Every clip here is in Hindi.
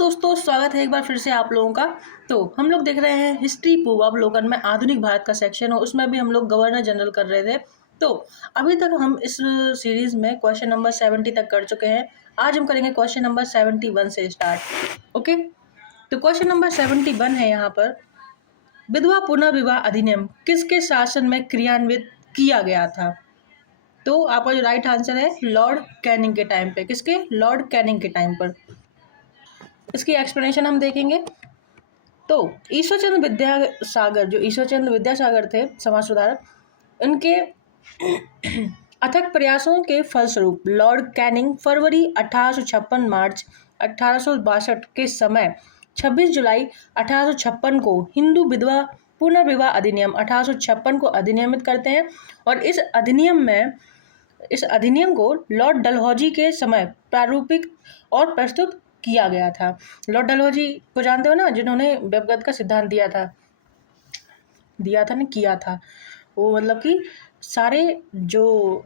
दोस्तों स्वागत है एक बार फिर से आप लोगों का। तो हम लोग देख रहे हैं हिस्ट्री पूर्वावलोकन में आधुनिक भारत का सेक्शन, और उसमें भी हम लोग गवर्नर जनरल कर रहे थे। तो अभी तक हम इस सीरीज में क्वेश्चन नंबर 70 तक कर चुके हैं। आज हम करेंगे क्वेश्चन नंबर 71 से स्टार्ट। ओके, तो क्वेश्चन नंबर 71 है यहाँ पर, विधवा पुनर्विवाह अधिनियम किसके शासन में क्रियान्वित किया गया था? तो आपका जो राइट आंसर है लॉर्ड कैनिंग के टाइम पे। किसके? लॉर्ड कैनिंग के टाइम पर। इसकी एक्सप्लेनेशन हम देखेंगे। तो ईश्वरचंद्र विद्यासागर थे समाज सुधारक, उनके अथक प्रयासों के फलस्वरूप लॉर्ड कैनिंग फरवरी 1856 मार्च 1862 के समय 26 जुलाई 1856 को हिंदू विधवा पुनर्विवाह अधिनियम 1856 को अधिनियमित करते हैं। और इस अधिनियम को लॉर्ड डलहौजी के समय प्रारूपिक और प्रस्तुत किया गया था। लॉर्ड डलहौजी को जानते हो ना, जिन्होंने व्यवगत का सिद्धांत दिया था। वो मतलब कि सारे जो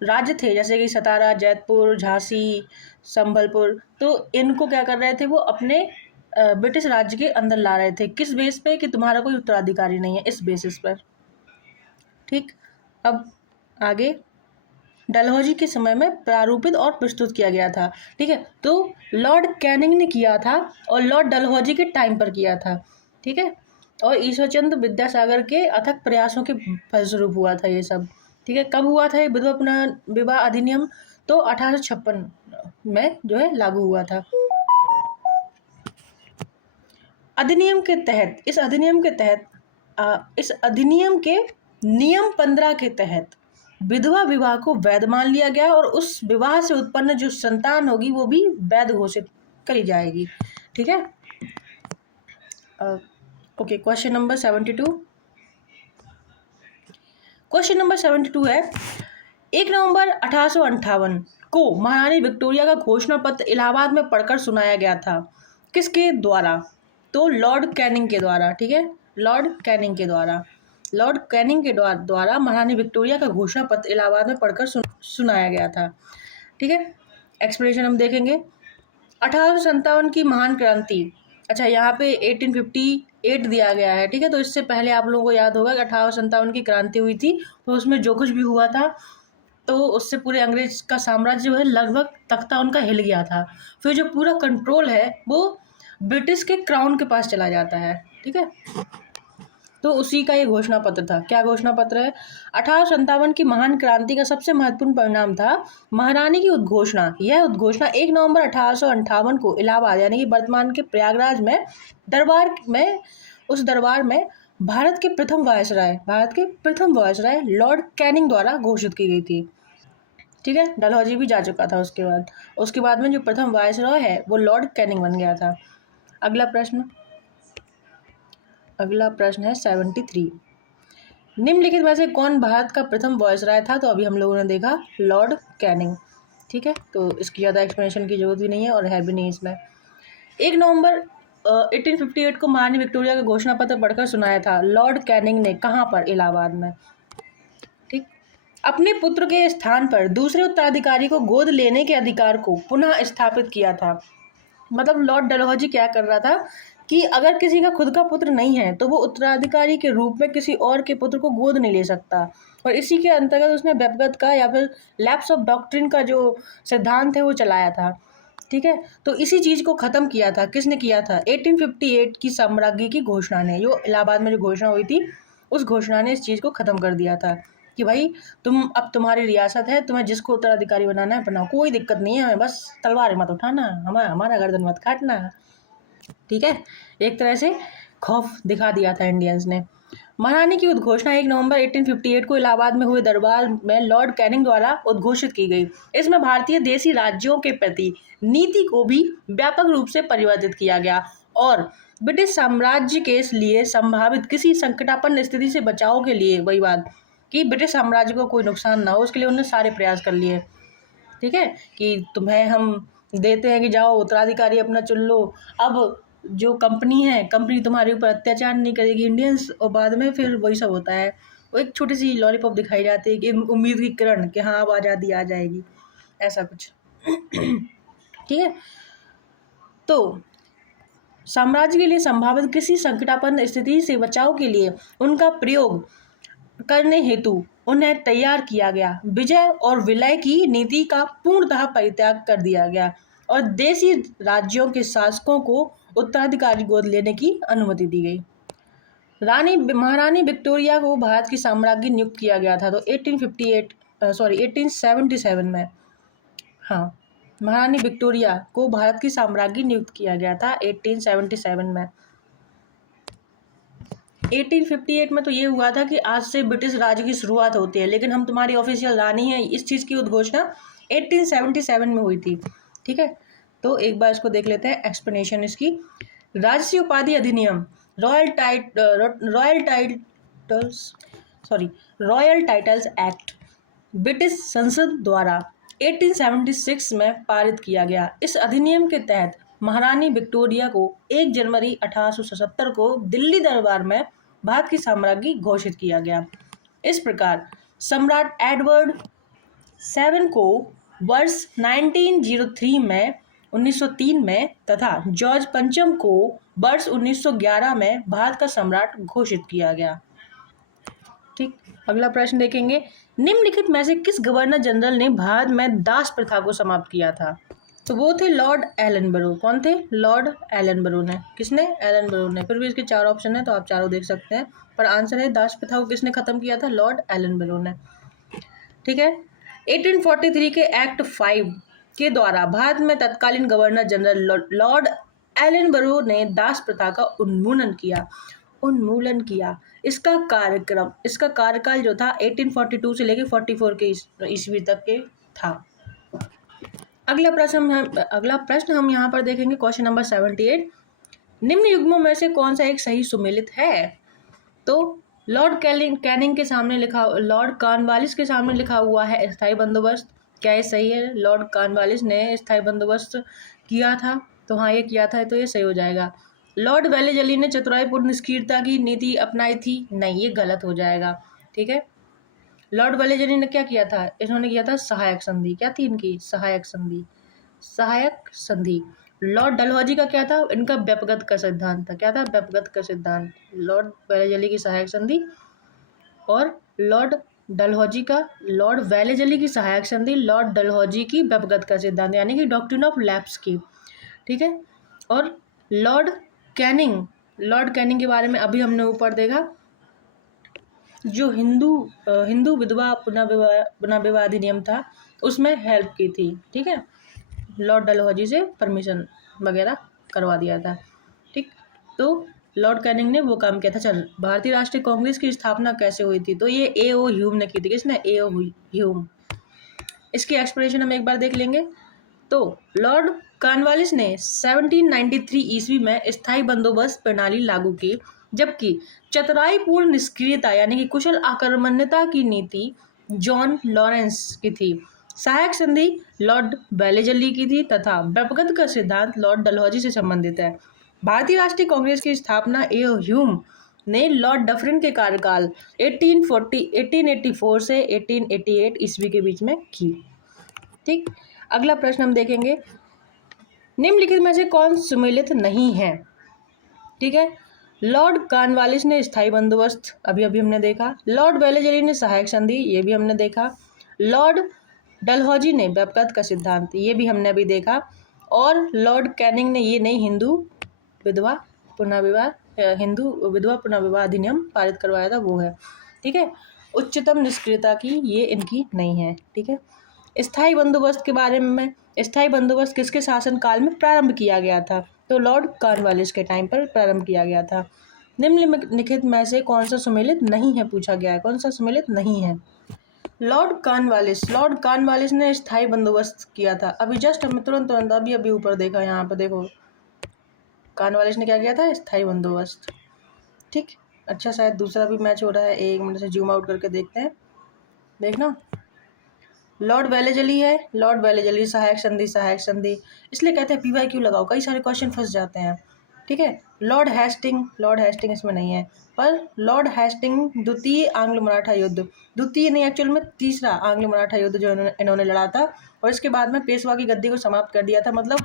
राज्य थे, जैसे कि सतारा, जैतपुर, झांसी, संबलपुर, तो इनको क्या कर रहे थे, वो अपने ब्रिटिश राज्य के अंदर ला रहे थे। किस बेस पे? कि तुम्हारा कोई उत्तराधिकारी नहीं है, इस बेसिस पर। ठीक, अब आगे डलहौजी के समय में प्रारूपित और प्रस्तुत किया गया था। ठीक है, तो लॉर्ड कैनिंग ने किया था और लॉर्ड डलहौजी के टाइम पर किया था। ठीक है, और ईश्वरचंद्र विद्यासागर के अथक प्रयासों के फलस्वरूप हुआ था ये सब। ठीक है, कब हुआ था ये विधवा पुनर्विवाह अधिनियम? तो 1856 में जो है लागू हुआ था। इस अधिनियम के नियम 15 के तहत विधवा विवाह को वैध मान लिया गया और उस विवाह से उत्पन्न जो संतान होगी वो भी वैध घोषित करी जाएगी। ठीक है, okay, question number 72। Question number 72 है, 1 नवंबर 1858 को महारानी विक्टोरिया का घोषणा पत्र इलाहाबाद में पढ़कर सुनाया गया था। किसके द्वारा? तो लॉर्ड कैनिंग के द्वारा। ठीक है, लॉर्ड कैनिंग के द्वारा महारानी विक्टोरिया का घोषणा पत्र इलाहाबाद में पढ़कर सुनाया गया था। ठीक है, एक्सप्लेनेशन हम देखेंगे। 1857 की महान क्रांति, अच्छा यहाँ पे 1858 दिया गया है। ठीक है, तो इससे पहले आप लोगों को याद होगा कि 1857 की क्रांति हुई थी, तो उसमें जो कुछ भी हुआ था तो उससे पूरे अंग्रेज का साम्राज्य जो है लगभग तख्ता उनका हिल गया था। फिर जो पूरा कंट्रोल है वो ब्रिटिश के क्राउन के पास चला जाता है। ठीक है, तो उसी का ये घोषणा पत्र था। क्या घोषणा पत्र है? 1857 की महान क्रांति का सबसे महत्वपूर्ण परिणाम था महारानी की उद्घोषणा। यह उद्घोषणा 1 नवंबर 1858 को इलाहाबाद यानी कि वर्तमान के प्रयागराज में दरबार में भारत के प्रथम वायसराय लॉर्ड कैनिंग द्वारा घोषित की गई थी। ठीक है, डलहौजी भी जा चुका था उसके बाद में जो प्रथम वायसराय है वो लॉर्ड कैनिंग बन गया था। अगला प्रश्न है 73। निम्नलिखित में से कौन भारत का प्रथम वायसराय था? तो अभी हम लोगों ने देखा लॉर्ड कैनिंग। ठीक है, तो इसकी ज़्यादा एक्सप्लेनेशन की जरूरत भी नहीं है और है भी नहीं इसमें। 1 नवंबर 1858 को महारानी विक्टोरिया का घोषणा पत्र पढ़कर सुनाया था लॉर्ड कैनिंग ने। कहाँ पर? इलाहाबाद में। ठीक, अपने पुत्र के स्थान पर दूसरे उत्तराधिकारी को गोद लेने के अधिकार को पुनः स्थापित किया था। मतलब लॉर्ड डलहौजी क्या कर रहा था कि अगर किसी का खुद का पुत्र नहीं है तो वो उत्तराधिकारी के रूप में किसी और के पुत्र को गोद नहीं ले सकता, और इसी के अंतर्गत उसने व्यवगत का या फिर लैप्स ऑफ डॉक्ट्रिन का जो सिद्धांत है वो चलाया था। ठीक है, तो इसी चीज़ को ख़त्म किया था। किसने किया था? 1858 की साम्राज्ञी की घोषणा ने, जो इलाहाबाद में जो घोषणा हुई थी उस घोषणा ने इस चीज़ को ख़त्म कर दिया था कि भाई अब तुम्हारी रियासत है, तुम्हें जिसको उत्तराधिकारी बनाना है बनाओ, कोई दिक्कत नहीं है हमें, बस तलवार मत उठाना, हमारा गर्दन मत काटना। ठीक है, एक तरह से खौफ दिखा दिया था इंडियंस ने। महारानी की उद्घोषणा 1 नवंबर 1858 को इलाहाबाद में हुए दरबार में लॉर्ड कैनिंग द्वारा उद्घोषित की गई। इसमें भारतीय देशी राज्यों के प्रति नीति को भी व्यापक रूप से परिवर्तित किया गया और ब्रिटिश साम्राज्य के लिए संभावित किसी संकटापन्न स्थिति से बचाव के लिए, वही बात कि ब्रिटिश साम्राज्य को कोई नुकसान ना हो, उसके लिए उन्होंने सारे प्रयास कर लिए। ठीक है, कि तुम्हें हम देते हैं कि जाओ उत्तराधिकारी अपना चुन लो, अब जो कंपनी तुम्हारे ऊपर अत्याचार नहीं करेगी इंडियंस, और बाद में फिर वही सब होता है। वो एक छोटी सी लॉलीपॉप दिखाई जाती है कि उम्मीद की किरण कि हाँ अब आज़ादी आ जाएगी, ऐसा कुछ। ठीक है, तो साम्राज्य के लिए संभावित किसी संकटापन्न स्थिति से बचाव के लिए उनका प्रयोग करने हेतु उन्हें तैयार किया गया। विजय और विलय की नीति का पूर्णतः परित्याग कर दिया गया और देशी राज्यों के शासकों को उत्तराधिकारी गोद लेने की अनुमति दी गई। महारानी विक्टोरिया को भारत की साम्राज्ञी नियुक्त किया गया था, तो 1877 में, हाँ, महारानी विक्टोरिया को भारत की साम्राज्ञी नियुक्त किया गया था 1877 में। 1858 में तो ये हुआ था कि आज से ब्रिटिश राज की शुरुआत होती है, लेकिन हम तुम्हारी ऑफिशियल रानी है, इस चीज़ की उद्घोषणा 1877 में हुई थी। ठीक है, तो एक बार इसको देख लेते हैं एक्सप्लेनेशन इसकी। राजसी उपाधि अधिनियम रॉयल टाइटल्स एक्ट ब्रिटिश संसद द्वारा 1876 में पारित किया गया। इस अधिनियम के तहत महारानी विक्टोरिया को 1 जनवरी 1877 को दिल्ली दरबार में भारत की साम्राज्ञी घोषित किया गया। इस प्रकार सम्राट एडवर्ड 7 को वर्ष 1903 में तथा जॉर्ज पंचम को वर्ष 1911 में भारत का सम्राट घोषित किया गया। ठीक, अगला प्रश्न देखेंगे। निम्नलिखित में से किस गवर्नर जनरल ने भारत में दास प्रथा को समाप्त किया था? तो वो थे लॉर्ड एलनबरो। कौन थे? लॉर्ड एलनबरो ने। किसने? एलनबरो ने। फिर भी इसके 4 ऑप्शन है, तो आप चारों देख सकते हैं, पर आंसर है दास प्रथा को किसने खत्म किया था? लॉर्ड एलनबरो ने। ठीक है, 1843 के एक्ट 5 के द्वारा भारत में तत्कालीन गवर्नर जनरल लॉर्ड एलनबरो ने दास प्रथा का उन्मूलन किया। इसका कार्यकाल जो था 1842 से लेकर 44 के ईस्वी तक के था। अगला प्रश्न हम यहाँ पर देखेंगे, क्वेश्चन नंबर 78। निम्न युग्मों में से कौन सा एक सही सुमेलित है? तो लॉर्ड कैनिंग के सामने लॉर्ड कॉर्नवालिस के सामने लिखा हुआ है स्थायी बंदोबस्त। क्या ये सही है? लॉर्ड कॉर्नवालिस ने स्थायी बंदोबस्त किया था, तो हाँ ये किया था, तो ये सही हो जाएगा। लॉर्ड वेलेजली ने चतुराईपूर्ण निष्क्रियता की नीति अपनाई थी, नहीं, ये गलत हो जाएगा। ठीक है, लॉर्ड वेलेजली ने क्या किया था? इन्होंने किया था सहायक संधि। क्या थी इनकी? सहायक संधि। लॉर्ड डलहौजी का क्या था? इनका व्यपगत का सिद्धांत था। क्या था? व्यपगत का सिद्धांत। लॉर्ड वेलेजली की सहायक संधि और लॉर्ड वेलेजली की सहायक संधि, लॉर्ड डलहौजी की व्यपगत का सिद्धांत, यानी कि डॉक्ट्रिन ऑफ लैप्स की। ठीक है, और लॉर्ड कैनिंग के बारे में अभी हमने ऊपर देखा, जो हिंदू विधवा पुनर्विवाह अधिनियम था उसमें हेल्प की थी। ठीक है, लॉर्ड डलहौजी से परमिशन वगैरह करवा दिया था। ठीक, तो लॉर्ड कैनिंग ने वो काम किया था। चल, भारतीय राष्ट्रीय कांग्रेस की स्थापना कैसे हुई थी? तो ये A.O. ह्यूम ने की थी। किसने? A.O. ह्यूम। इसकी एक्सप्लेनेशन हम एक बार देख लेंगे। तो लॉर्ड कॉर्नवालिस ने 1793 ईस्वी में स्थायी बंदोबस्त प्रणाली लागू की, जबकि चतुराईपूर्ण निष्क्रियता यानी कि कुशल आक्रमण्यता की नीति जॉन लॉरेंस की थी। सहायक संधि लॉर्ड वेलेजली की थी तथा व्यपगत का सिद्धांत लॉर्ड डलहौजी से संबंधित है। भारतीय राष्ट्रीय कांग्रेस की स्थापना A.O. ह्यूम ने लॉर्ड डफरिन के कार्यकाल 1884 से 1888 ईस्वी के बीच में की। ठीक, अगला प्रश्न हम देखेंगे, निम्नलिखित में से कौन सुमेलित नहीं है? ठीक है, लॉर्ड कॉर्नवालिस ने स्थायी बंदोबस्त, अभी हमने देखा। लॉर्ड वेलेजली ने सहायक संधि, ये भी हमने देखा। लॉर्ड डलहौजी ने व्यपगत का सिद्धांत, ये भी हमने अभी देखा। और लॉर्ड कैनिंग ने ये नहीं हिंदू विधवा पुनर्विवाह अधिनियम पारित करवाया था, वो है। ठीक है, उच्चतम निष्क्रियता की ये इनकी नहीं है। ठीक है, स्थायी बंदोबस्त के बारे में, स्थायी बंदोबस्त किसके शासनकाल में प्रारंभ किया गया था? तो लॉर्ड कॉर्नवालिस के टाइम पर प्रारंभ किया गया था। निम्नलिखित में से कौन सा सुमेलित नहीं है पूछा गया है। कौन सा सुमेलित नहीं है? लॉर्ड कॉर्नवालिस ने स्थायी बंदोबस्त किया था। अभी जस्ट हमने तुरंत अभी ऊपर देखा, यहाँ पर देखो, कॉर्नवालिस ने क्या किया था? स्थायी बंदोबस्त। ठीक, अच्छा, शायद दूसरा भी मैच हो रहा है, 1 मिनट से जूम आउट करके देखते हैं। देखना, लॉर्ड वेलेजली है, लॉर्ड वेलेजली सहायक संधि, इसलिए कहते हैं PYQ लगाओ, कई सारे क्वेश्चन फंस जाते हैं। ठीक है, लॉर्ड हेस्टिंग इसमें नहीं है, पर लॉर्ड हेस्टिंग द्वितीय आंग्ल मराठा युद्ध, द्वितीय नहीं एक्चुअल में तीसरा आंग्ल मराठा युद्ध जो इन्होंने लड़ा था, और इसके बाद में पेशवा की गद्दी को समाप्त कर दिया था। मतलब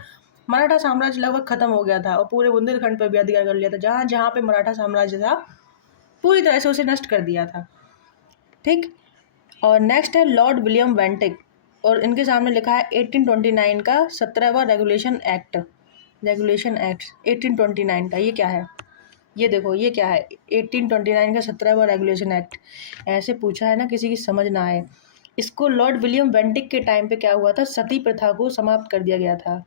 मराठा साम्राज्य लगभग खत्म हो गया था और पूरे बुंदेलखंड पर भी अधिकार कर लिया था। जहाँ जहाँ पे मराठा साम्राज्य था पूरी तरह से उसे नष्ट कर दिया था। ठीक। और नेक्स्ट है लॉर्ड विलियम बेंटिक, और इनके सामने लिखा है 1829 का 17वां रेगुलेशन एक्ट 1829 का। ये क्या है? ये देखो ये क्या है, 1829 का 17वां रेगुलेशन एक्ट। ऐसे पूछा है ना, किसी की समझ ना आए। इसको लॉर्ड विलियम बेंटिक के टाइम पे क्या हुआ था, सती प्रथा को समाप्त कर दिया गया था।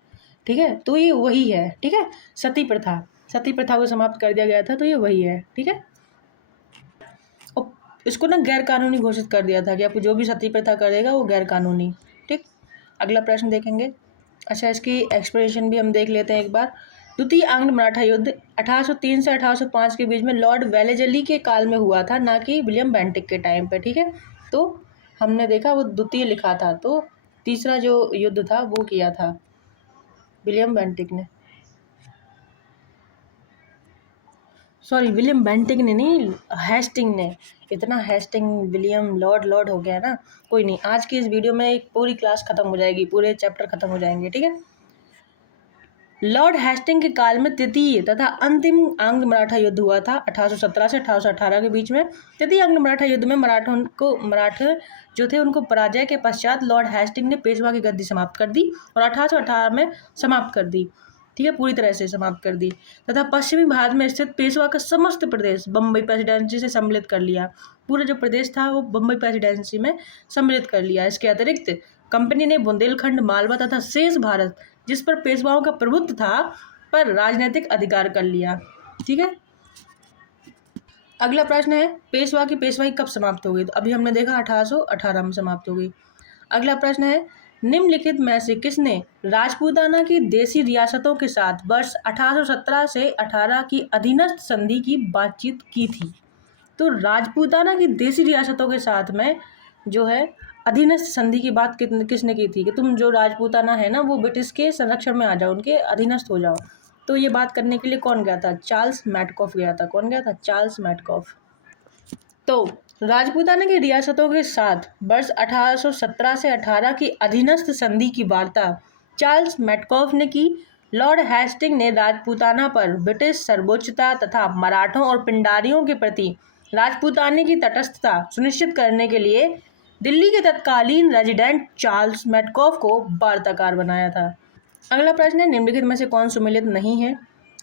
ठीक है, तो ये वही है। ठीक है, सती प्रथा को समाप्त कर दिया गया था, तो ये वही है। ठीक है, और इसको ना गैर कानूनी घोषित कर दिया था कि आपको जो भी सती प्रथा करेगा वो गैर कानूनी। ठीक, अगला प्रश्न देखेंगे। अच्छा, इसकी एक्सप्लेनेशन भी हम देख लेते हैं एक बार। द्वितीय आंग्ल मराठा युद्ध 1803 से 1805 के बीच में लॉर्ड वेलेजली के काल में हुआ था, ना कि विलियम बेंटिक के टाइम पे। ठीक है, तो हमने देखा वो द्वितीय लिखा था, तो तीसरा जो युद्ध था वो किया था विलियम बेंटिक ने। सॉरी, विलियम बेंटिक ने नहीं, हेस्टिंग ने। इतना हेस्टिंग विलियम लॉर्ड हो गया ना। कोई नहीं, आज की इस वीडियो में एक पूरी क्लास खत्म हो जाएगी, पूरे चैप्टर खत्म हो जाएंगे। ठीक है, लॉर्ड हेस्टिंग के काल में तृतीय तथा अंतिम आंग्ल मराठा युद्ध हुआ था 1817 से 1818 के बीच में। तृतीय आंग्ल मराठा युद्ध में मराठे जो थे उनको पराजय के पश्चात लॉर्ड हेस्टिंग ने पेशवा की गद्दी समाप्त कर दी और 1818 में समाप्त कर दी। ठीक है, पूरी तरह से समाप्त कर दी, तथा पश्चिमी भारत में स्थित पेशवा का समस्त प्रदेश बम्बई प्रेसिडेंसी से सम्मिलित कर लिया। पूरा जो प्रदेश था वो बम्बई प्रेसिडेंसी में सम्मिलित कर लिया। इसके अतिरिक्त कंपनी ने बुंदेलखंड, मालवा तथा शेष भारत, जिस पर पेशवाओं का प्रभुत्व था, पर राजनीतिक अधिकार कर लिया। ठीक है, अगला प्रश्न है पेशवा की पेशवाई कब समाप्त हो गई? तो अभी हमने देखा 1818 में समाप्त हो गई। अगला प्रश्न है निम्नलिखित में से किसने राजपूताना की देशी रियासतों के साथ वर्ष 1817 से 18 की अधीनस्थ संधि की बातचीत की थी? तो राजपूताना की देशी रियासतों के साथ में जो है अधीनस्थ संधि की बात किसने की थी कि तुम जो राजपूताना है ना वो ब्रिटिश के संरक्षण में आ जाओ, उनके अधीनस्थ हो जाओ। तो ये बात करने के लिए कौन गया था? चार्ल्स मैटकॉफ गया था। कौन गया था? Charles Metcalfe. तो राजपूताना की रियासतों के साथ वर्ष 1817 से 18 की अधीनस्थ संधि की वार्ता चार्ल्स मैटकॉफ ने की। लॉर्ड हेस्टिंग ने राजपूताना पर ब्रिटिश सर्वोच्चता तथा मराठों और पिंडारियों के प्रति राजपूताने की तटस्थता सुनिश्चित करने के लिए दिल्ली के तत्कालीन रेजिडेंट चार्ल्स मैटकॉफ को वार्ताकार बनाया था। अगला प्रश्न है निम्नलिखित में से कौन सुमेलित नहीं है?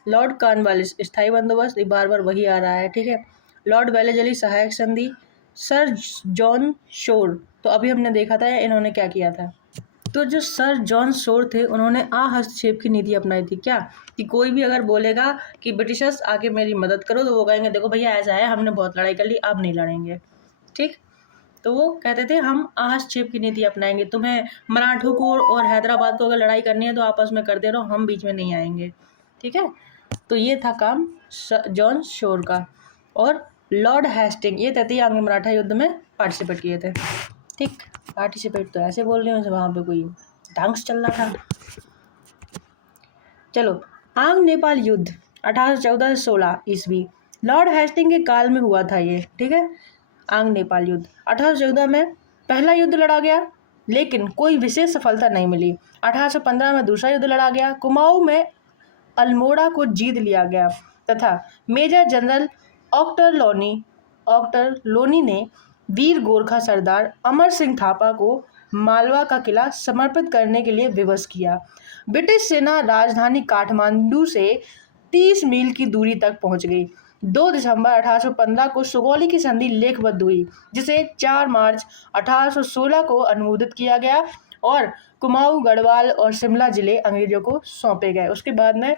लॉर्ड कॉर्नवालिस स्थायी बंदोबस्त, बार बार वही आ रहा है। ठीक है, लॉर्ड वेलेजली सहायक संधि, सर जॉन शोर, तो अभी हमने देखा था इन्होंने क्या किया था। तो जो सर जॉन शोर थे उन्होंने हस्तक्षेप की नीति अपनाई थी। क्या कि कोई भी अगर बोलेगा कि ब्रिटिशर्स आके मेरी मदद करो तो वो कहेंगे देखो भैया ऐसा है, हमने बहुत लड़ाई कर ली, अब नहीं लड़ेंगे। ठीक, तो वो कहते थे हम हस्तक्षेप की नीति अपनाएंगे, तुम्हें मराठों को और हैदराबाद को अगर लड़ाई करनी है तो आपस में करते रहो, हम बीच में नहीं आएंगे। ठीक है, तो ये था काम जॉन शोर का। और लॉर्ड हेस्टिंग ये तृतीय आंग्ल मराठा युद्ध में पार्टिसिपेट किए थे। ठीक, पार्टिसिपेट तो ऐसे बोल रहे हो वहाँ पे कोई ढंग से चल रहा था। चलो, आंग नेपाल युद्ध 1814 से 16 ईस्वी, लॉर्ड हेस्टिंग के काल में हुआ था ये। ठीक है, आंग नेपाल युद्ध 1814 में पहला युद्ध लड़ा गया, लेकिन कोई विशेष सफलता नहीं मिली। 1815 में दूसरा युद्ध लड़ा गया, कुमाऊं में अल्मोड़ा को जीत लिया गया तथा मेजर जनरल ऑक्टर लोनी ने वीर गोरखा सरदार अमर सिंह थापा को मालवा का किला समर्पित करने के लिए विवश किया। ब्रिटिश सेना राजधानी काठमांडू से 30 मील की दूरी तक पहुंच गई। 2 दिसंबर 1815 को सुगौली की संधि लेखबद्ध हुई, जिसे 4 मार्च 1816 को अनुमोदित किया गया और कुमाऊं, गढ़वाल और शिमला जिले अंग्रेजों को सौंपे गए। उसके बाद में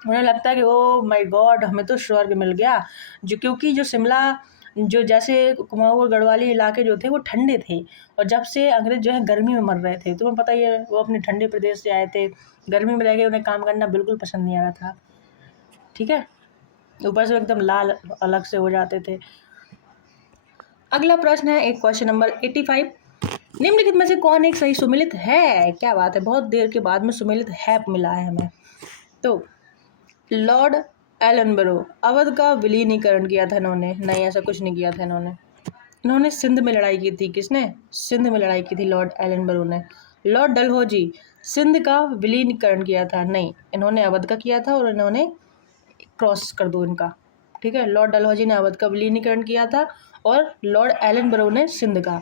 उन्हें लगता है कि ओ माय गॉड, हमें तो स्वर्ग मिल गया, जो क्योंकि जो शिमला, जो जैसे कुमाऊं और गढ़वाली इलाके जो थे वो ठंडे थे, और जब से अंग्रेज जो है गर्मी में मर रहे थे, तुम्हें पता ही है वो अपने ठंडे प्रदेश से आए थे, गर्मी में रह गए, उन्हें काम करना बिल्कुल पसंद नहीं आ रहा था। ठीक है, ऊपर से एकदम लाल अलग से हो जाते थे। अगला प्रश्न है एक क्वेश्चन नंबर 85, निम्नलिखित में से कौन एक सही सुमेलित है? क्या बात है, बहुत देर के बाद में सुमेलित है मिला है हमें। तो लॉर्ड एलनबरो, अवध का विलीनीकरण किया था इन्होंने? नहीं, ऐसा कुछ नहीं किया था इन्होंने। इन्होंने सिंध में लड़ाई की थी। किसने? सिंध में लड़ाई की थी लॉर्ड एलनबरो ने। लॉर्ड डलहौजी सिंध का विलीनीकरण किया था? नहीं, इन्होंने अवध का किया था और इन्होंने क्रॉस कर दो इनका, ठीक है। लॉर्ड डलहौजी ने अवध का विलीनीकरण किया था और लॉर्ड एलनबरो ने सिंध का।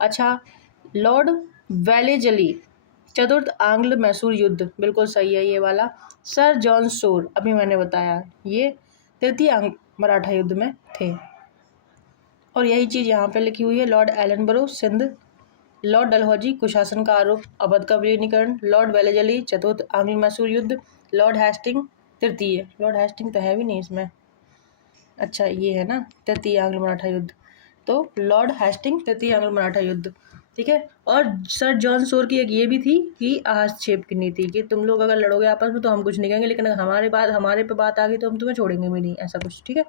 अच्छा, लॉर्ड वेलेजली चतुर्थ आंग्ल मैसूर युद्ध, बिल्कुल सही है ये वाला। सर जॉन शोर, अभी मैंने बताया, ये तृतीय आंग्ल मराठा युद्ध में थे। और यही चीज़ यहाँ पे लिखी हुई है। Lord Ellenborough Sindh, Lord Dalhousie कुशासन का आरोप, अवध का विलीनीकरण, लॉर्ड वेलेजली चतुर्थ आंग्ल मैसूर युद्ध, लॉर्ड हेस्टिंग तृतीय, लॉर्ड हेस्टिंग तो है भी नहीं इसमें, अच्छा ये है ना तृतीय आंग्ल मराठा युद्ध, तो लॉर्ड हेस्टिंग तृतीय आंग्ल मराठा युद्ध, ठीक है। और सर जॉन शोर की एक ये भी थी कि हस्तक्षेप की नीति, कि तुम लोग अगर लड़ोगे आपस में तो हम कुछ नहीं कहेंगे, लेकिन अगर हमारे पे बात आ गई तो हम तुम्हें छोड़ेंगे भी नहीं, ऐसा कुछ, ठीक है।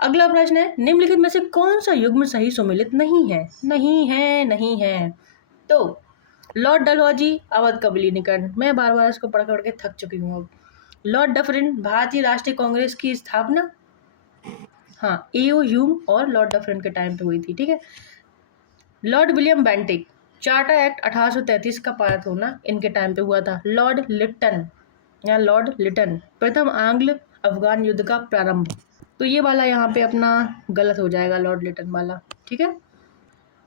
अगला प्रश्न है, निम्नलिखित में से कौन सा युग्म सही सुमेलित नहीं है? नहीं है। तो लॉर्ड डलहौजी अवध का विलीनीकरण, मैं बार बार इसको पढ़ के थक चुकी हूँ अब। लॉर्ड डफरिन भारतीय राष्ट्रीय कांग्रेस की स्थापना, हाँ एओ ह्यूम और लॉर्ड डफरिन के टाइम पे हुई थी, ठीक है। Lord William Bentinck charter act 1833 का पारित होना इनके टाइम पे हुआ था। लॉर्ड लिटन या लॉर्ड लिटन प्रथम आंग्ल अफगान युद्ध का प्रारंभ, तो ये वाला यहाँ पे अपना गलत हो जाएगा, लॉर्ड लिटन वाला, ठीक है।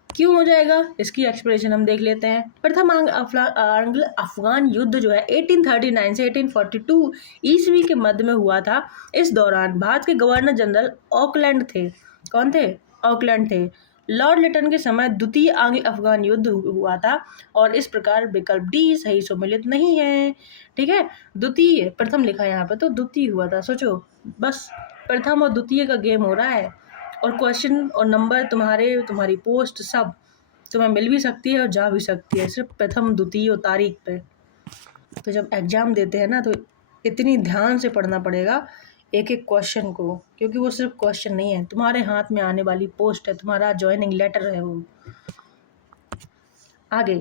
क्यों हो जाएगा इसकी एक्सप्लेनेशन हम देख लेते हैं। प्रथम आंग्ल अफगान युद्ध जो है 1839 से 1842 ईस्वी के मध्य में हुआ था। इस दौरान भारत के गवर्नर जनरल ऑकलैंड थे। कौन थे? ऑकलैंड थे। लॉर्ड लिटन के समय द्वितीय आंग्ल अफगान युद्ध हुआ था और इस प्रकार विकल्प डी सही सुमेलित नहीं है, ठीक है। द्वितीय, प्रथम लिखा है यहाँ पे तो द्वितीय हुआ था, सोचो बस प्रथम और द्वितीय का गेम हो रहा है। और क्वेश्चन और नंबर तुम्हारी पोस्ट सब तुम्हें मिल भी सकती है और जा भी सकती है, सिर्फ प्रथम द्वितीय और तारीख पे। तो जब एग्जाम देते हैं ना तो इतनी ध्यान से पढ़ना पड़ेगा एक एक क्वेश्चन को, क्योंकि वो सिर्फ क्वेश्चन नहीं है, तुम्हारे हाथ में आने वाली पोस्ट है, तुम्हारा ज्वाइनिंग लेटर है वो। आगे,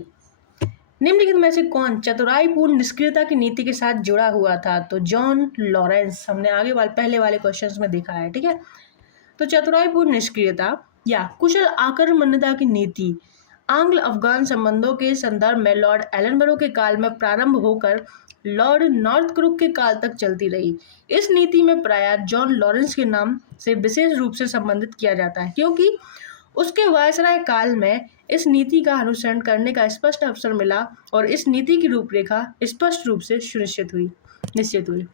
निम्नलिखित में से कौन चतुराईपूर्ण निष्क्रियता की नीति के साथ जुड़ा हुआ था? तो जॉन लॉरेंस, हमने आगे पहले वाले क्वेश्चंस में देखा है, ठीक है। तो चतुराईपूर्ण निष्क्रियता या कुशल आक्रमणीयता की नीति आंग्ल अफगान संबंधों के संदर्भ में लॉर्ड एलनबरो के काल में प्रारंभ होकर लॉर्ड नॉर्थब्रुक के काल तक चलती रही। इस नीति में प्रायः जॉन लॉरेंस के नाम से विशेष रूप से संबंधित किया जाता है, क्योंकि उसके वायसराय काल में इस नीति का अनुसरण करने का स्पष्ट अवसर मिला और इस नीति की रूपरेखा स्पष्ट रूप से निश्चित हुई।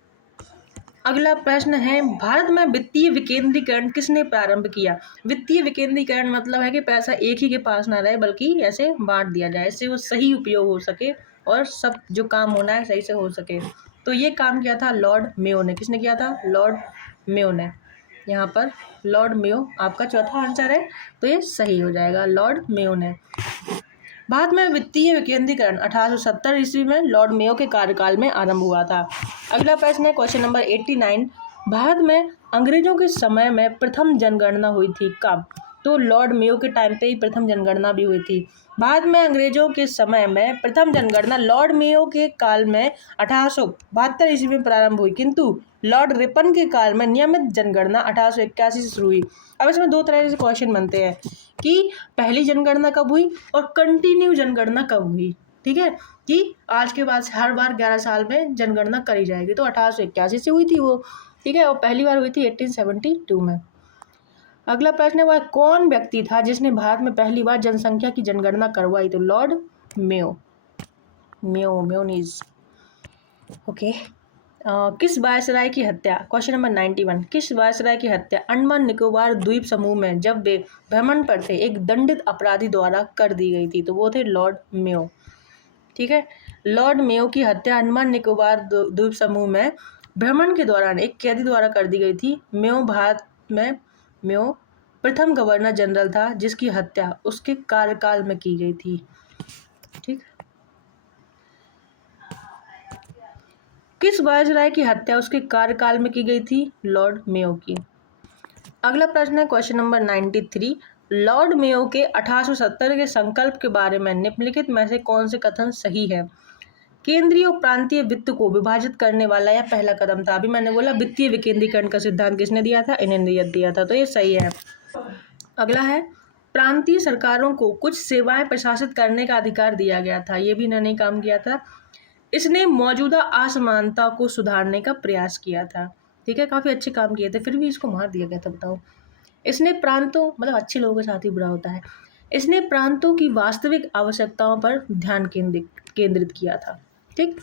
अगला प्रश्न है, भारत में वित्तीय विकेंद्रीकरण किसने प्रारंभ किया? वित्तीय विकेंद्रीकरण मतलब है कि पैसा एक ही के पास ना रहे बल्कि ऐसे बांट दिया जाए, इससे वो सही उपयोग हो सके और सब जो काम होना है सही से हो सके। तो ये काम किया था लॉर्ड मेयो ने। किसने किया था? लॉर्ड मेयो ने। यहाँ पर लॉर्ड मेयो आपका चौथा आंसर है, तो ये सही हो जाएगा, लॉर्ड मेयो ने। भारत में वित्तीय विकेंद्रीकरण 1870 ईस्वी में लॉर्ड मेयो के कार्यकाल में आरंभ हुआ था। अगला प्रश्न है क्वेश्चन नंबर 89, भारत में अंग्रेजों के समय में प्रथम जनगणना हुई थी कब? तो लॉर्ड मेयो के टाइम पे ही प्रथम जनगणना भी हुई थी। भारत में अंग्रेजों के समय में प्रथम जनगणना लॉर्ड मेयो के काल में 1872 ईस्वी में प्रारंभ हुई, किंतु लॉर्ड रिपन के काल में नियमित जनगणना 1881 से शुरू हुई। अब इसमें दो तरह से क्वेश्चन बनते हैं कि पहली जनगणना कब हुई और कंटिन्यू जनगणना कब हुई, ठीक है, कि आज के बाद हर बार 11 साल में जनगणना करी जाएगी। तो 1881 से हुई थी वो, ठीक है, और पहली बार हुई थी 1872 में। अगला प्रश्न है, वह कौन व्यक्ति था जिसने भारत में पहली बार जनसंख्या की जनगणना करवाई? तो लॉर्ड मेयोनीज। ओके। किस वायसराय की हत्या, क्वेश्चन नंबर 91, किस वायसराय की हत्या अंडमान निकोबार द्वीप समूह में जब वे भ्रमण पर थे एक दंडित अपराधी द्वारा कर दी गई थी? तो वो थे लॉर्ड मेयो, ठीक है। लॉर्ड मेयो की हत्या अंडमान निकोबार द्वीप समूह में भ्रमण के दौरान एक कैदी द्वारा कर दी गई थी। मेयो प्रथम गवर्नर जनरल था जिसकी हत्या उसके कार्यकाल में की गई थी, ठीक। किस वायसराय की हत्या उसके कार्यकाल में की गई थी? लॉर्ड मेयो की। अगला प्रश्न है क्वेश्चन नंबर 93, लॉर्ड मेयो के 1870 के संकल्प के बारे में निम्नलिखित में से कौन से कथन सही है? केंद्रीय और प्रांतीय वित्त को विभाजित करने वाला यह पहला कदम था। अभी मैंने बोला वित्तीय विकेंद्रीकरण का सिद्धांत किसने दिया था? इन्हें दिया था, तो ये सही है। अगला है प्रांतीय सरकारों को कुछ सेवाएं प्रशासित करने का अधिकार दिया गया था, ये भी इन्होंने काम किया था। इसने मौजूदा असमानता को सुधारने का प्रयास किया था। ठीक है, काफ़ी अच्छे काम किए थे, फिर भी इसको मार दिया गया था, बताओ। इसने प्रांतों, मतलब अच्छे लोगों के साथ ही बुरा होता है। इसने प्रांतों की वास्तविक आवश्यकताओं पर ध्यान केंद्रित किया था। ठीक,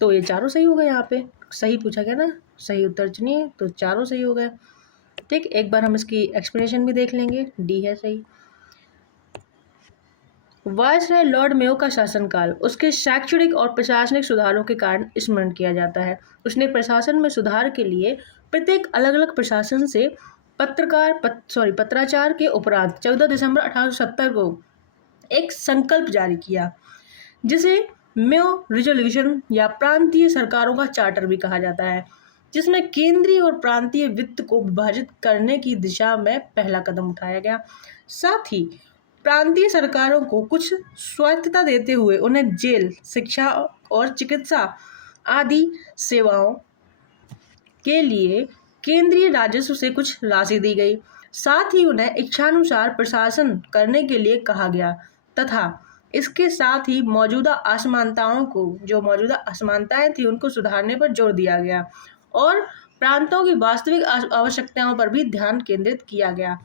तो ये चारों सही हो गए, यहाँ पे सही पूछा गया ना, सही उत्तर चुनिए, तो चारों सही हो गए। ठीक, एक बार हम इसकी एक्सप्लेनेशन भी देख लेंगे। डी है सही। वायसराय लॉर्ड मेयो का शासनकाल उसके शैक्षणिक और प्रशासनिक सुधारों के कारण स्मरण किया जाता है। उसने प्रशासन में सुधार के लिए प्रत्येक अलग अलग प्रशासन से पत्राचार के उपरांत 14 दिसंबर 1870 को एक संकल्प जारी किया, जिसे मेयो रिजोल्यूशन या प्रांतीय सरकारों का चार्टर भी कहा जाता है, जिसमें केंद्रीय और प्रांतीय वित्त को विभाजित करने की दिशा में पहला कदम उठाया गया। साथ ही प्रांतीय सरकारों को कुछ स्वायत्तता देते हुए उन्हें जेल, शिक्षा और चिकित्सा आदि सेवाओं के लिए केंद्रीय राजस्व से कुछ राशि दी गई। साथ ही उन्हें इच्छानुसार प्रशासन करने के लिए कहा गया तथा इसके साथ ही मौजूदा असमानताएं थी उनको सुधारने पर जोर दिया गया और प्रांतों की वास्तविक आवश्यकताओं पर भी ध्यान केंद्रित किया गया।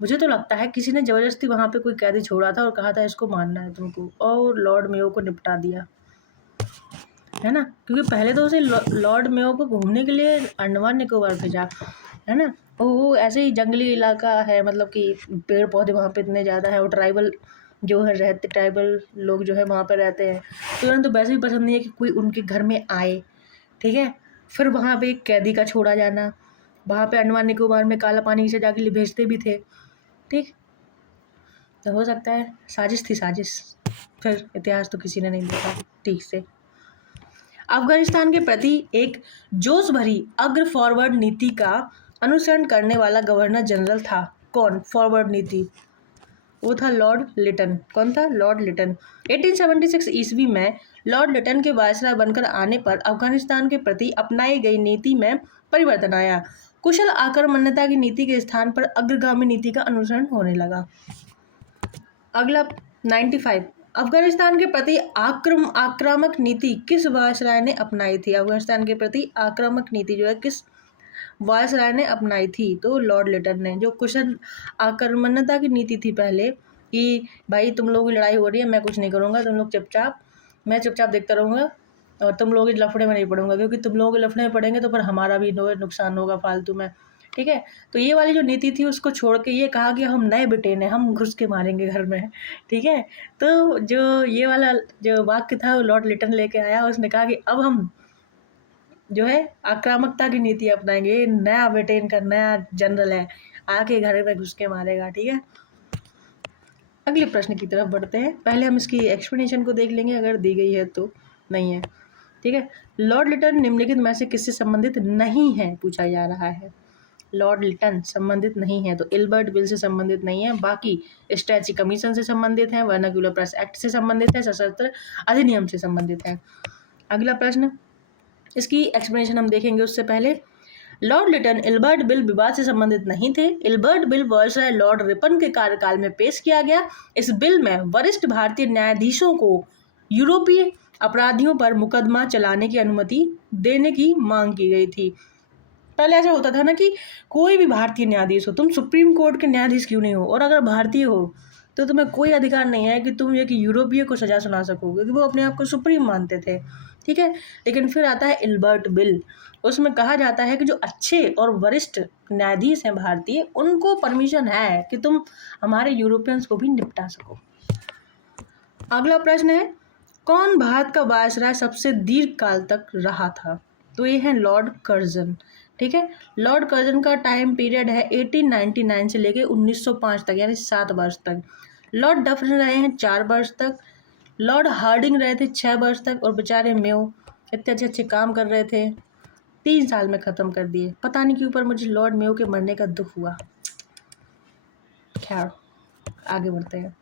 मुझे तो लगता है किसी ने जबरदस्ती वहां पे कोई कैदी छोड़ा था और कहा था इसको मारना है तुमको, और लॉर्ड मेयो को निपटा दिया, है ना। क्योंकि पहले तो उसे लॉर्ड मेयो को घूमने के लिए अंडमान निकोबार भेजा, है ना। वो ऐसे ही जंगली इलाका है, मतलब कि पेड़ पौधे वहाँ पे इतने ज़्यादा है, और ट्राइबल जो है ट्राइबल लोग जो है वहाँ पे रहते हैं, तो उन्हें तो वैसे भी पसंद नहीं है कि कोई उनके घर में आए। ठीक है, फिर वहाँ पे एक कैदी का छोड़ा जाना, वहाँ पे अंडमान निकोबार में काला पानी की सजा के लिए भेजते भी थे। ठीक, तो हो सकता है साजिश थी, साजिश। फिर इतिहास तो किसी ने नहीं देखा ठीक से। अफगानिस्तान के प्रति एक जोश भरी अग्र फॉरवर्ड नीति का अनुसरण करने वाला गवर्नर जनरल था कौन? फॉरवर्ड नीति, वो था लॉर्ड लिटन। कौन था? लॉर्ड लिटन। 1876 ईस्वी में लॉर्ड लिटन के वायसराय बनकर आने पर अफगानिस्तान के प्रति अपनाई गई नीति में परिवर्तन आया। कुशल आक्रमणता की नीति के स्थान पर अग्रगामी नीति का अनुसरण होने लगा। अगला 95, अफगानिस्तान के प्रति आक्रामक नीति किस वायसराय ने अपनाई थी? अफगानिस्तान के प्रति आक्रामक नीति जो है किस वायसराय ने अपनाई थी? तो लॉर्ड लिटन ने। जो कुशल आक्रमणता की नीति थी पहले, कि भाई तुम लोगों की लड़ाई हो रही है, मैं कुछ नहीं करूँगा, तुम लोग मैं चुपचाप देखता रहूँगा और तुम लोग लफड़े में नहीं पड़ूंगा, क्योंकि तुम लोगों के लफड़े में पड़ेंगे तो फिर हमारा भी नुकसान होगा फालतू में। ठीक है, तो ये वाली जो नीति थी उसको छोड़ के ये कहा कि हम नए ब्रिटेन हैं, हम घुस के मारेंगे घर में। ठीक है, तो जो ये वाला जो वाक्य था वो लॉर्ड लिटन लेके आया, उसने कहा कि अब हम जो है आक्रामकता की नीति अपनाएंगे, नया ब्रिटेन का नया जनरल है, आके घर में घुस के मारेगा। ठीक है, अगले प्रश्न की तरफ बढ़ते हैं। पहले हम इसकी एक्सप्लेनेशन को देख लेंगे, अगर दी गई है तो। नहीं है, ठीक है। लॉर्ड लिटन निम्नलिखित में से किससे संबंधित नहीं है, पूछा जा रहा है। लॉर्ड लिटन संबंधित नहीं है, तो इल्बर्ट बिल से संबंधित नहीं है, बाकी स्टैची कमीशन से संबंधित है, वर्नाक्यूलर प्रेस एक्ट से संबंधित है, सशस्त्र अधिनियम से संबंधित है। अगला प्रश्न, इसकी एक्सप्लेनेशन हम देखेंगे उससे पहले। लॉर्ड लिटन इल्बर्ट बिल विवाद से संबंधित नहीं थे। Ilbert bill viceroy Lord Ripon के कार्यकाल में पेश किया गया। इस बिल में वरिष्ठ भारतीय न्यायाधीशों को यूरोपीय अपराधियों पर मुकदमा चलाने की अनुमति देने की मांग की गई थी। पहले ऐसा होता था ना कि कोई भी भारतीय न्यायाधीश हो, तुम सुप्रीम कोर्ट के न्यायाधीश क्यों नहीं हो, और अगर भारतीय हो तो तुम्हें कोई अधिकार नहीं है कि तुम ये कि यूरोपीय को सजा सुना सको, क्योंकि वो अपने आप को सुप्रीम मानते थे। ठीक है, लेकिन फिर आता है इल्बर्ट बिल, उसमें कहा जाता है कि जो अच्छे और वरिष्ठ न्यायाधीश हैं भारतीय, उनको परमिशन है कि तुम हमारे यूरोपियंस को भी निपटा सको। अगला प्रश्न है, कौन भारत का वायसराय सबसे दीर्घ काल तक रहा था? तो ये है लॉर्ड कर्जन। ठीक है, लॉर्ड कर्जन का टाइम पीरियड है 1899 से लेके 1905 तक, यानी 7 वर्ष तक। लॉर्ड डफरिन रहे हैं 4 वर्ष तक। लॉर्ड हार्डिंग रहे थे 6 वर्ष तक, और बेचारे मेयो इतने अच्छे अच्छे काम कर रहे थे, 3 साल में ख़त्म कर दिए। पता नहीं क्यों, पर मुझे लॉर्ड मेयो के मरने का दुख हुआ। खैर, आगे बढ़ते हैं।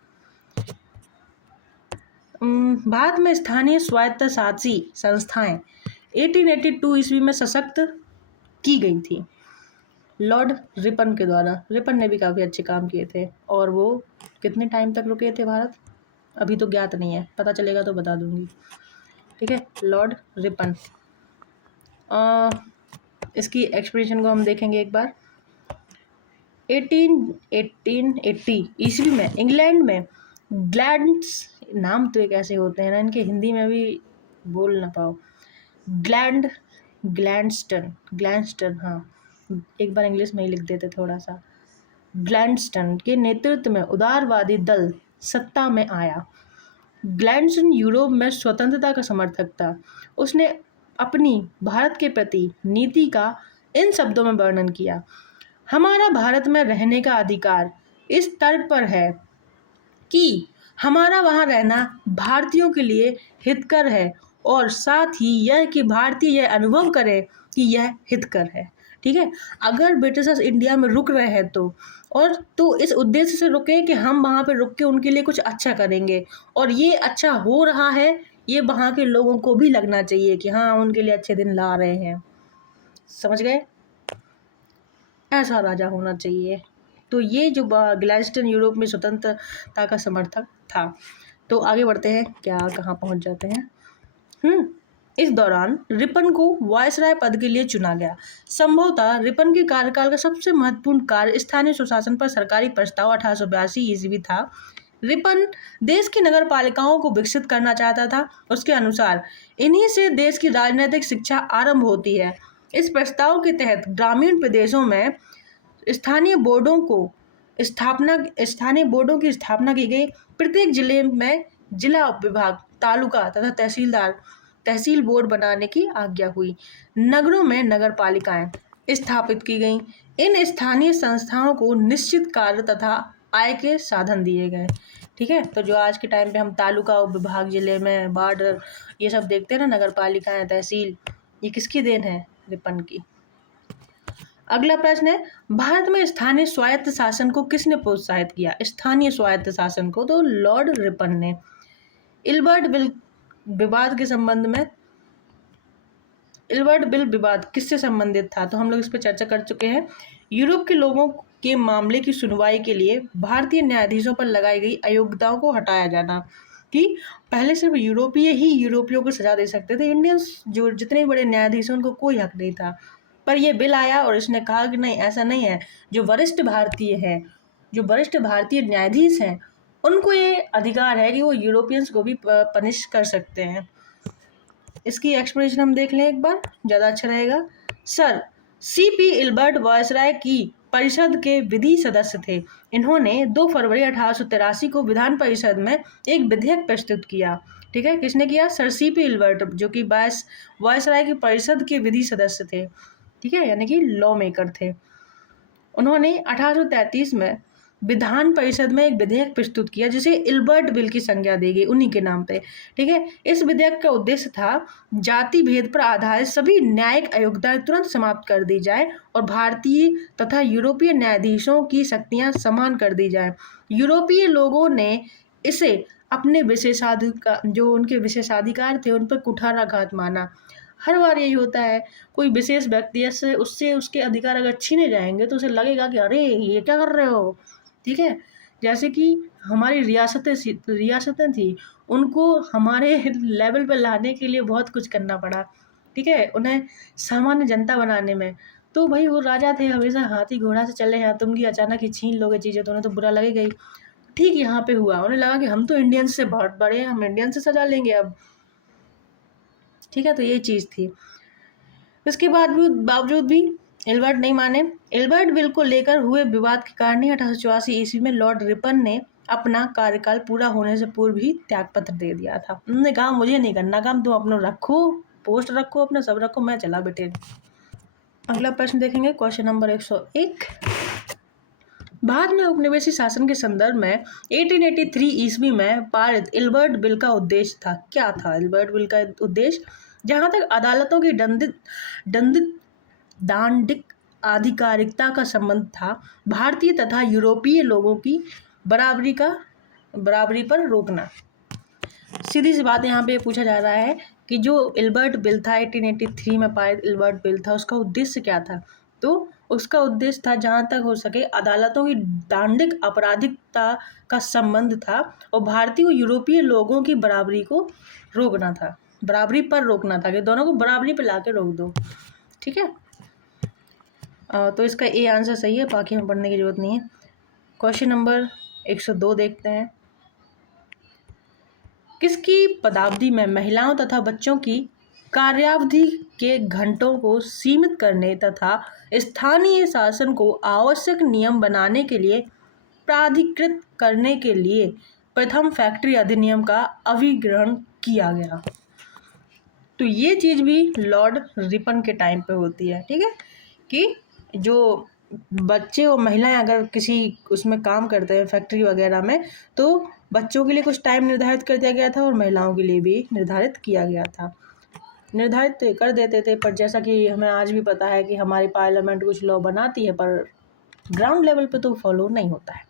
भारत में स्थानीय स्वायत्तशासी संस्थाएं 1882 ईस्वी में सशक्त की गई थी। लॉर्ड रिपन के द्वारा। रिपन ने भी काफ़ी अच्छे काम किए थे। और वो कितने टाइम तक रुके थे भारत, अभी तो ज्ञात नहीं है, पता चलेगा तो बता दूंगी। ठीक है, लॉर्ड रिपन। इसकी एक्सप्रेशन को हम देखेंगे एक बार। 1880 ईस्वी में इंग्लैंड में ग्लैड्स, नाम तो एक ऐसे होते हैं ना इनके, हिंदी में भी बोल ना पाओ, ग्लैंडस्टन, हाँ एक बार इंग्लिश में ही लिख देते थोड़ा सा। ग्लैंडस्टन के नेतृत्व में उदारवादी दल सत्ता में आया। ग्लैंडस्टन यूरोप में स्वतंत्रता का समर्थक था। उसने अपनी भारत के प्रति नीति का इन शब्दों में वर्णन किया: हमारा भारत में रहने का अधिकार इस तर्क पर है कि हमारा वहाँ रहना भारतीयों के लिए हितकर है, और साथ ही यह कि भारतीय यह अनुभव करे कि यह हितकर है। ठीक है, अगर ब्रिटिशर्स इंडिया में रुक रहे हैं तो इस उद्देश्य से रुके कि हम वहाँ पे रुक के उनके लिए कुछ अच्छा करेंगे, और ये अच्छा हो रहा है, ये वहाँ के लोगों को भी लगना चाहिए कि हाँ उनके लिए अच्छे दिन ला रहे हैं। समझ गए, ऐसा राजा होना चाहिए। तो ये जो ग्लैडस्टन यूरोप में स्वतंत्रता का समर्थक था। तो आगे बढ़ते हैं, क्या कहाँ पहुँच जाते हैं। इस दौरान रिपन को वायसराय पद के लिए चुना गया। संभवतः रिपन के कार्यकाल का सबसे महत्वपूर्ण कार्य स्थानीय सुशासन पर सरकारी प्रस्ताव 1882 ईस्वी था। रिपन देश की नगर पालिकाओं को विकसित करना चाहता था। उसके अनुसार इन्हीं से देश की राजनीतिक शिक्षा आरंभ होती है। इस प्रस्ताव के तहत ग्रामीण प्रदेशों में स्थानीय बोर्डों की स्थापना की गई। प्रत्येक जिले में जिला विभाग, तालुका तथा तहसील बोर्ड बनाने की आज्ञा हुई। नगरों में नगर पालिकाएं स्थापित की गईं। इन स्थानीय संस्थाओं को निश्चित कार्य तथा आय के साधन दिए गए। ठीक है, तो जो आज के टाइम पे हम तालुका, विभाग, जिले में बॉर्डर, ये सब देखते हैं ना, नगर पालिकाएं, तहसील, ये किसकी देन है? रिपन की। अगला प्रश्न है, भारत में स्थानीय स्वायत्त शासन को किसने प्रोत्साहित किया? स्थानीय स्वायत्त शासन को तो लॉर्ड रिपन ने। इल्बर्ट बिल विवाद के संबंध में, इल्बर्ट बिल विवाद किससे संबंधित था? तो हम लोग इस पर चर्चा कर चुके हैं। यूरोप के लोगों के मामले की सुनवाई के लिए भारतीय न्यायाधीशों पर लगाई गई अयोग्यताओं को हटाया जाना। कि पहले सिर्फ यूरोपीय ही यूरोपियों को सजा दे सकते थे, इंडियंस जो जितने बड़े न्यायाधीश हैं उनको कोई हक नहीं था। पर यह बिल आया और इसने कहा कि नहीं, ऐसा नहीं है, जो वरिष्ठ भारतीय न्यायाधीश हैं उनको ये अधिकार है कि वो यूरोपियंस को भी पनिश कर सकते हैं। इसकी एक्सप्लेनेशन हम देख लें एक बार, ज़्यादा अच्छा रहेगा। सर CP इल्बर्ट वायसराय की परिषद के विधि सदस्य थे। इन्होंने 2 फरवरी 1883 को विधान परिषद में एक विधेयक प्रस्तुत किया। ठीक है, किसने किया? सर CP इल्बर्ट, जो कि वायसराय की परिषद के विधि सदस्य थे। ठीक है, यानी कि लॉ मेकर थे। उन्होंने 1833 में विधान परिषद में एक विधेयक प्रस्तुत किया जिसे इल्बर्ट बिल की संज्ञा दी गई, उन्हीं के नाम पे। ठीक है, इस विधेयक का उद्देश्य था जाति भेद पर आधारित सभी न्यायिक अयोग्यताएं तुरंत समाप्त कर दी जाए और भारतीय तथा यूरोपीय न्यायाधीशों की शक्तियां समान कर दी जाए। यूरोपीय लोगों ने इसे अपने जो उनके विशेषाधिकार थे उन पर कुठाराघात माना। हर बार यही होता है, कोई विशेष व्यक्ति से उससे उसके अधिकार अगर छीने जाएंगे तो उसे लगेगा कि अरे ये क्या कर रहे हो। ठीक है, जैसे कि हमारी रियासतें थी, उनको हमारे लेवल पर लाने के लिए बहुत कुछ करना पड़ा। ठीक है, उन्हें सामान्य जनता बनाने में। तो भाई वो राजा थे, हमेशा हाथी घोड़ा से चले हैं, तुम की अचानक ही छीन लोगे चीज़ें तो उन्हें तो बुरा लगेगा ही। ठीक यहाँ पे हुआ, उन्हें लगा कि हम तो इंडियंस से बहुत बड़े हैं, हम इंडियन से सजा लेंगे अब। ठीक है, तो ये चीज़ थी। इसके बावजूद भी इल्बर्ट नहीं माने। इल्बर्ट बिल को लेकर हुए विवाद के कारण ही 1884 ईस्वी में लॉर्ड रिपन ने अपना कार्यकाल पूरा होने से पूर्व ही त्यागपत्र दे दिया था। उन्होंने कहा मुझे नहीं करना काम, तुम अपना रखो, पोस्ट रखो, अपना सब रखो, मैं चला बेटे। अगला प्रश्न देखेंगे, क्वेश्चन नंबर 101। भारत में उपनिवेशी शासन के संदर्भ में 1883 ईस्वी में पारित इल्बर्ट बिल का उद्देश्य था। क्या था इल्बर्ट बिल का उद्देश्य? जहां तक अदालतों की दांडिक आधिकारिकता का संबंध था, भारतीय तथा यूरोपीय लोगों की बराबरी पर रोकना। सीधी सी बात यहाँ पे पूछा जा रहा है कि जो इल्बर्ट बिल था 1883 में पारित इल्बर्ट बिल था, उसका उद्देश्य क्या था? तो उसका उद्देश्य था जहाँ तक हो सके अदालतों की दांडिक आपराधिकता का संबंध था और भारतीय और यूरोपीय लोगों की बराबरी को रोकना था, बराबरी पर रोकना था कि दोनों को बराबरी पे लाके रोक दो। ठीक है, तो इसका ए आंसर सही है, बाकी हमें पढ़ने की जरूरत नहीं है। क्वेश्चन नंबर 102 देखते हैं। किसकी पदावधि में महिलाओं तथा बच्चों की कार्यावधि के घंटों को सीमित करने तथा स्थानीय शासन को आवश्यक नियम बनाने के लिए प्राधिकृत करने के लिए प्रथम फैक्ट्री अधिनियम का अभिग्रहण किया गया? तो ये चीज़ भी लॉर्ड रिपन के टाइम पे होती है। ठीक है, कि जो बच्चे और महिलाएं अगर किसी उसमें काम करते हैं फैक्ट्री वगैरह में, तो बच्चों के लिए कुछ टाइम निर्धारित कर दिया गया था और महिलाओं के लिए भी निर्धारित किया गया था। निर्धारित तो कर देते थे, पर जैसा कि हमें आज भी पता है कि हमारी पार्लियामेंट कुछ लॉ बनाती है पर ग्राउंड लेवल पे तो फॉलो नहीं होता है।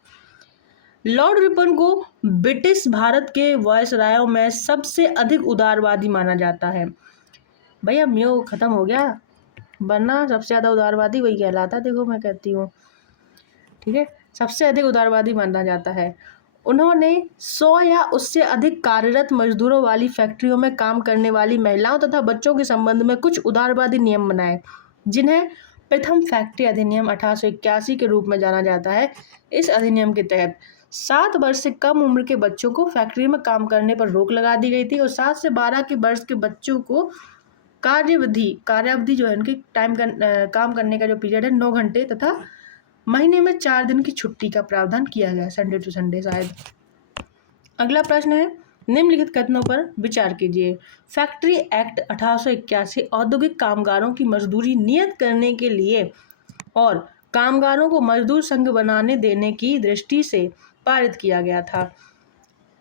लॉर्ड रिपन को ब्रिटिश भारत के वायसरायों में सबसे अधिक उदारवादी माना जाता है। भैया म्यू खत्म हो गया, वरना सबसे ज़्यादा उदारवादी वही कहलाता है। देखो मैं कहती हूँ, ठीक है, सबसे अधिक उदारवादी माना जाता है। उन्होंने 100 या उससे अधिक कार्यरत मजदूरों वाली फैक्ट्रियों में काम करने वाली महिलाओं तथा बच्चों के संबंध में कुछ उदारवादी नियम बनाए, जिन्हें प्रथम फैक्ट्री अधिनियम 1881 के रूप में जाना जाता है। इस अधिनियम के तहत 7 वर्ष से कम उम्र के बच्चों को फैक्ट्री में काम करने पर रोक लगा दी गई थी और 7 से 12 के वर्ष के बच्चों को कार्यावधि जो है उनकी काम करने का जो पीरियड है 9 घंटे तथा महीने में 4 दिन की छुट्टी का प्रावधान किया गया, संडे टू संडे शायद। अगला प्रश्न है, निम्नलिखित कथनों पर विचार कीजिए। फैक्ट्री एक्ट 1881 औद्योगिक कामगारों की मजदूरी नियत करने के लिए और कामगारों को मजदूर संघ बनाने देने की दृष्टि से पारित किया गया था।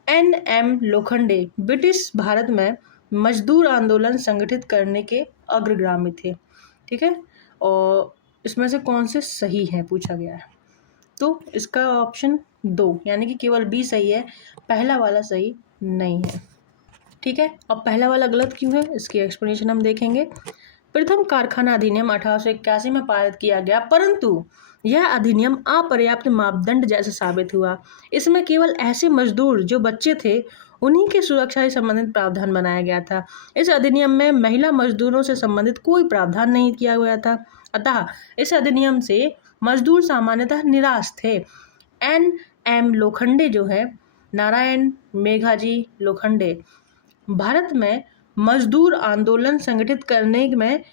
NM लोखंडे ब्रिटिश भारत में मजदूर आंदोलन संगठित करने के अग्रगामी थे। ठीक है, और इसमें से कौन से सही हैं पूछा गया है, तो इसका ऑप्शन 2 यानी कि केवल बी सही है, पहला वाला सही नहीं है। ठीक है, और पहला वाला गलत क्यों है इसकी एक्सप्लेनेशन हम देखेंगे। प्रथम कारखाना अधिनियम 1881 में पारित किया गया, परंतु यह अधिनियम अपर्याप्त मापदंड जैसा साबित हुआ। इसमें केवल ऐसे मजदूर जो बच्चे थे उन्हीं की सुरक्षा से संबंधित प्रावधान बनाया गया था। इस अधिनियम में महिला मजदूरों से संबंधित कोई प्रावधान नहीं किया गया था, अतः इस अधिनियम से मजदूर सामान्यतः निराश थे। NM लोखंडे जो है, नारायण मेघाजी लोखंडे, भारत में मजदूर आंदोलन संगठित करने में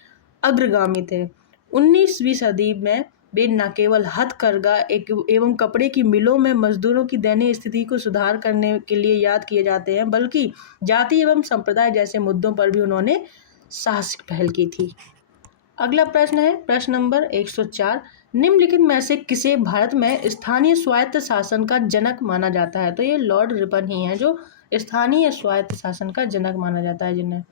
अग्रगामी थे। 19वीं सदी में वे न केवल हथकरघा एवं कपड़े की मिलों में मजदूरों की दयनीय स्थिति को सुधार करने के लिए याद किए जाते हैं, बल्कि जाति एवं संप्रदाय जैसे मुद्दों पर भी उन्होंने साहसिक पहल की थी। अगला प्रश्न है प्रश्न नंबर 104, निम्नलिखित में से किसे भारत में स्थानीय स्वायत्त शासन का जनक माना जाता है? तो ये लॉर्ड रिपन ही है जो स्थानीय स्वायत्त शासन का जनक माना जाता है जिन्हें।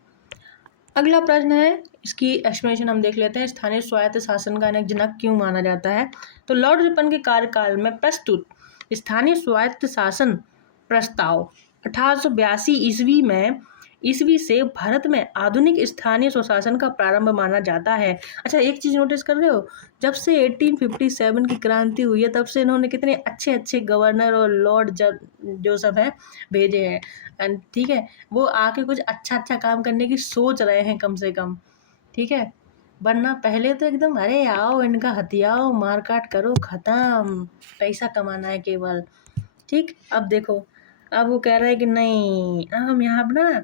अगला प्रश्न है, इसकी एक्सप्लेनेशन हम देख लेते हैं। स्थानीय स्वायत्त शासन का जनक क्यों माना जाता है? तो लॉर्ड रिपन के कार्यकाल में प्रस्तुत स्थानीय स्वायत्त शासन प्रस्ताव 1882 ईस्वी से भारत में आधुनिक स्थानीय स्वशासन का प्रारंभ माना जाता है। अच्छा, एक चीज़ नोटिस कर रहे हो, जब से 1857 की क्रांति हुई है तब से इन्होंने कितने अच्छे अच्छे गवर्नर और लॉर्ड जो सब है भेजे हैं। ठीक है, वो आके कुछ अच्छा अच्छा काम करने की सोच रहे हैं कम से कम। ठीक है, वरना पहले तो एकदम अरे आओ इनका हथियाओ, मारकाट करो, खत्म, पैसा कमाना है केवल। ठीक, अब देखो, अब वो कह रहे हैं कि नहीं, हम यहाँ पर ना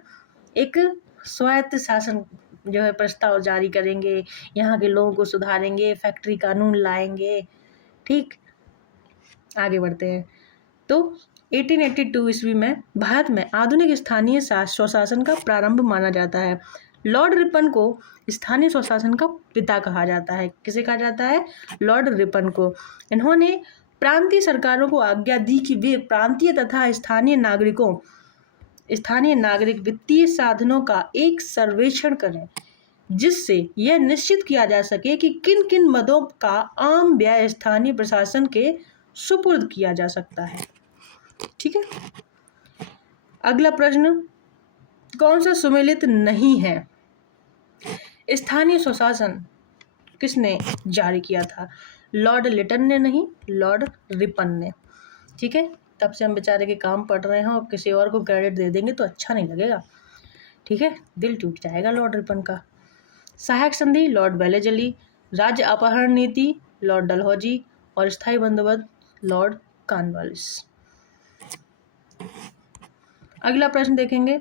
एक स्वायत्त शासन जो है प्रस्ताव जारी करेंगे, यहाँ के लोगों को सुधारेंगे, फैक्ट्री कानून लाएंगे। ठीक, आगे बढ़ते हैं। तो 1882 ईस्वी में भारत में आधुनिक स्थानीय स्वशासन का प्रारंभ माना जाता है। लॉर्ड रिपन को स्थानीय स्वशासन का पिता कहा जाता है। किसे कहा जाता है? लॉर्ड रिपन को। इन्होंने प्रांतीय सरकारों को आज्ञा दी कि वे प्रांतीय तथा स्थानीय नागरिक वित्तीय साधनों का एक सर्वेक्षण करें, जिससे यह निश्चित किया जा सके कि किन किन मदों का आम व्यय स्थानीय प्रशासन के सुपुर्द किया जा सकता है। ठीक है, अगला प्रश्न, कौन सा सुमेलित नहीं है? स्थानीय स्वशासन किसने जारी किया था? लॉर्ड लिटन ने नहीं, लॉर्ड रिपन ने। ठीक है, तब से हम बेचारे के काम पढ़ रहे हैं और किसी और को क्रेडिट दे देंगे तो अच्छा नहीं लगेगा। ठीक है, दिल टूट जाएगा लॉर्ड रिपन का। सहायक संधि लॉर्ड वेलेजली, राज्य अपहरण नीति लॉर्ड डलहौजी और स्थायी बंदोबस्त लॉर्ड कॉर्नवालिस। अगला प्रश्न देखेंगे।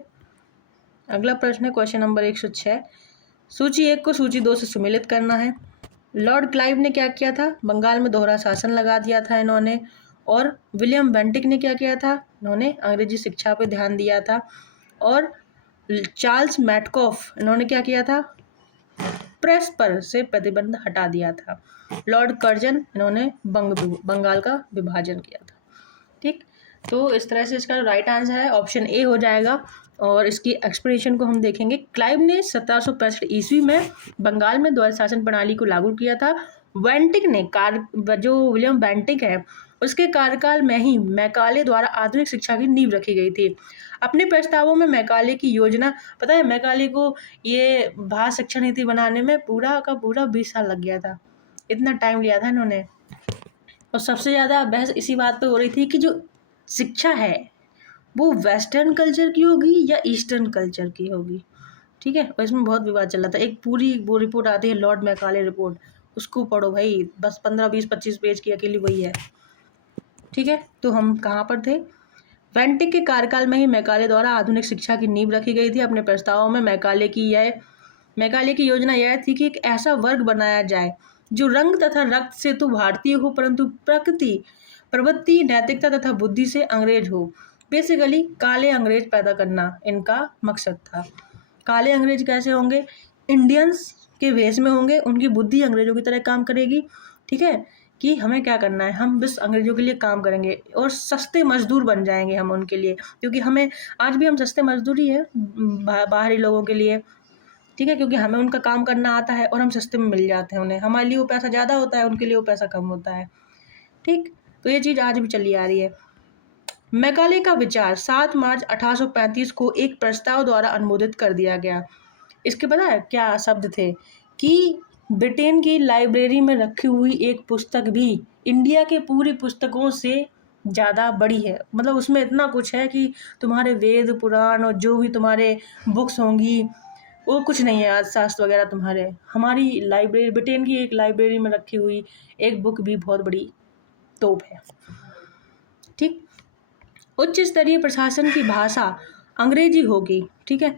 अगला प्रश्न है क्वेश्चन नंबर 106। सूची 1 को सूची 2 से सुमेलित करना है। लॉर्ड क्लाइव ने क्या किया था? बंगाल में दोहरा शासन लगा दिया था इन्होंने। और विलियम बेंटिक ने क्या किया था? इन्होंने अंग्रेजी शिक्षा पे ध्यान दिया था। और चार्ल्स मैटकॉफ इन्होंने क्या किया था? प्रेस पर से प्रतिबंध हटा दिया था। लॉर्ड कर्जन इन्होंने बंगाल का विभाजन किया था। ठीक, तो इस तरह से इसका राइट आंसर है ऑप्शन ए हो जाएगा। और इसकी एक्सप्लेनेशन को हम देखेंगे। क्लाइव ने 1765 ईस्वी में बंगाल में द्वैध शासन प्रणाली को लागू किया था। बेंटिक ने जो विलियम बेंटिक है उसके कार्यकाल में ही मैकाले द्वारा आधुनिक शिक्षा की नींव रखी गई थी। अपने प्रस्तावों में मैकाले की योजना, पता है मैकाले को ये भारत शिक्षा नीति बनाने में पूरा का पूरा 20 साल लग गया था। इतना टाइम लिया था इन्होंने। और सबसे ज़्यादा बहस इसी बात पे हो रही थी कि जो शिक्षा है वो वेस्टर्न कल्चर की होगी या ईस्टर्न कल्चर की होगी। ठीक है, और इसमें बहुत विवाद चल रहा था। एक पूरी वो रिपोर्ट आती है लॉर्ड मैकाले रिपोर्ट, उसको पढ़ो भाई, बस 15, 20, 25 पेज की अकेली वही है। ठीक है, तो हम कहाँ पर थे? बेंटिक के कार्यकाल में ही मैकाले द्वारा आधुनिक शिक्षा की नींव रखी गई थी। अपने प्रस्तावों में मैकाले की योजना यह थी कि एक ऐसा वर्ग बनाया जाए जो रंग तथा रक्त से तो भारतीय हो परंतु प्रवृत्ति, नैतिकता तथा बुद्धि से अंग्रेज हो। बेसिकली काले अंग्रेज पैदा करना इनका मकसद था। काले अंग्रेज कैसे होंगे? इंडियंस के वेश में होंगे, उनकी बुद्धि अंग्रेजों की तरह काम करेगी। ठीक है, कि हमें क्या करना है, हम बस अंग्रेजों के लिए काम करेंगे और सस्ते मजदूर बन जाएंगे हम उनके लिए, क्योंकि हमें आज भी हम सस्ते मजदूर ही है बाहरी लोगों के लिए। ठीक है, क्योंकि हमें उनका काम करना आता है और हम सस्ते में मिल जाते हैं उन्हें। हमारे लिए वो पैसा ज़्यादा होता है, उनके लिए वो पैसा कम होता है। ठीक, तो ये चीज़ आज भी चली आ रही है। मैकाले का विचार 7 मार्च 1835 को एक प्रस्ताव द्वारा अनुमोदित कर दिया गया। इसके पता है क्या शब्द थे? कि ब्रिटेन की लाइब्रेरी में रखी हुई एक पुस्तक भी इंडिया के पूरी पुस्तकों से ज़्यादा बड़ी है। मतलब उसमें इतना कुछ है कि तुम्हारे वेद पुराण और जो भी तुम्हारे बुक्स होंगी वो कुछ नहीं है। अर्थशास्त्र वगैरह तुम्हारे, हमारी लाइब्रेरी, ब्रिटेन की एक लाइब्रेरी में रखी हुई एक बुक भी बहुत बड़ी तोप है। ठीक, उच्च स्तरीय प्रशासन की भाषा अंग्रेजी होगी। ठीक है,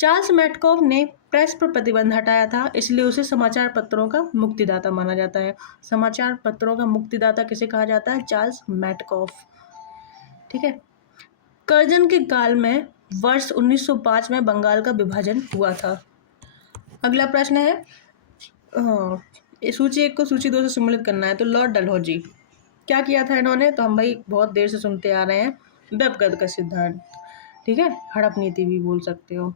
चार्ल्स मैटकॉफ ने प्रेस पर प्रतिबंध हटाया था, इसलिए उसे समाचार पत्रों का मुक्तिदाता माना जाता है। समाचार पत्रों का मुक्तिदाता किसे कहा जाता है? Charles Metcalfe. ठीक है, कर्जन के काल में वर्ष 1905 में बंगाल का विभाजन हुआ था। अगला प्रश्न है, सूची 1 को सूची 2 से सम्मिलित करना है। तो लॉर्ड डलहौजी क्या किया था इन्होंने? तो हम भाई बहुत देर से सुनते आ रहे हैं, बेबगद का सिद्धांत। ठीक है, हड़प नीति भी बोल सकते हो।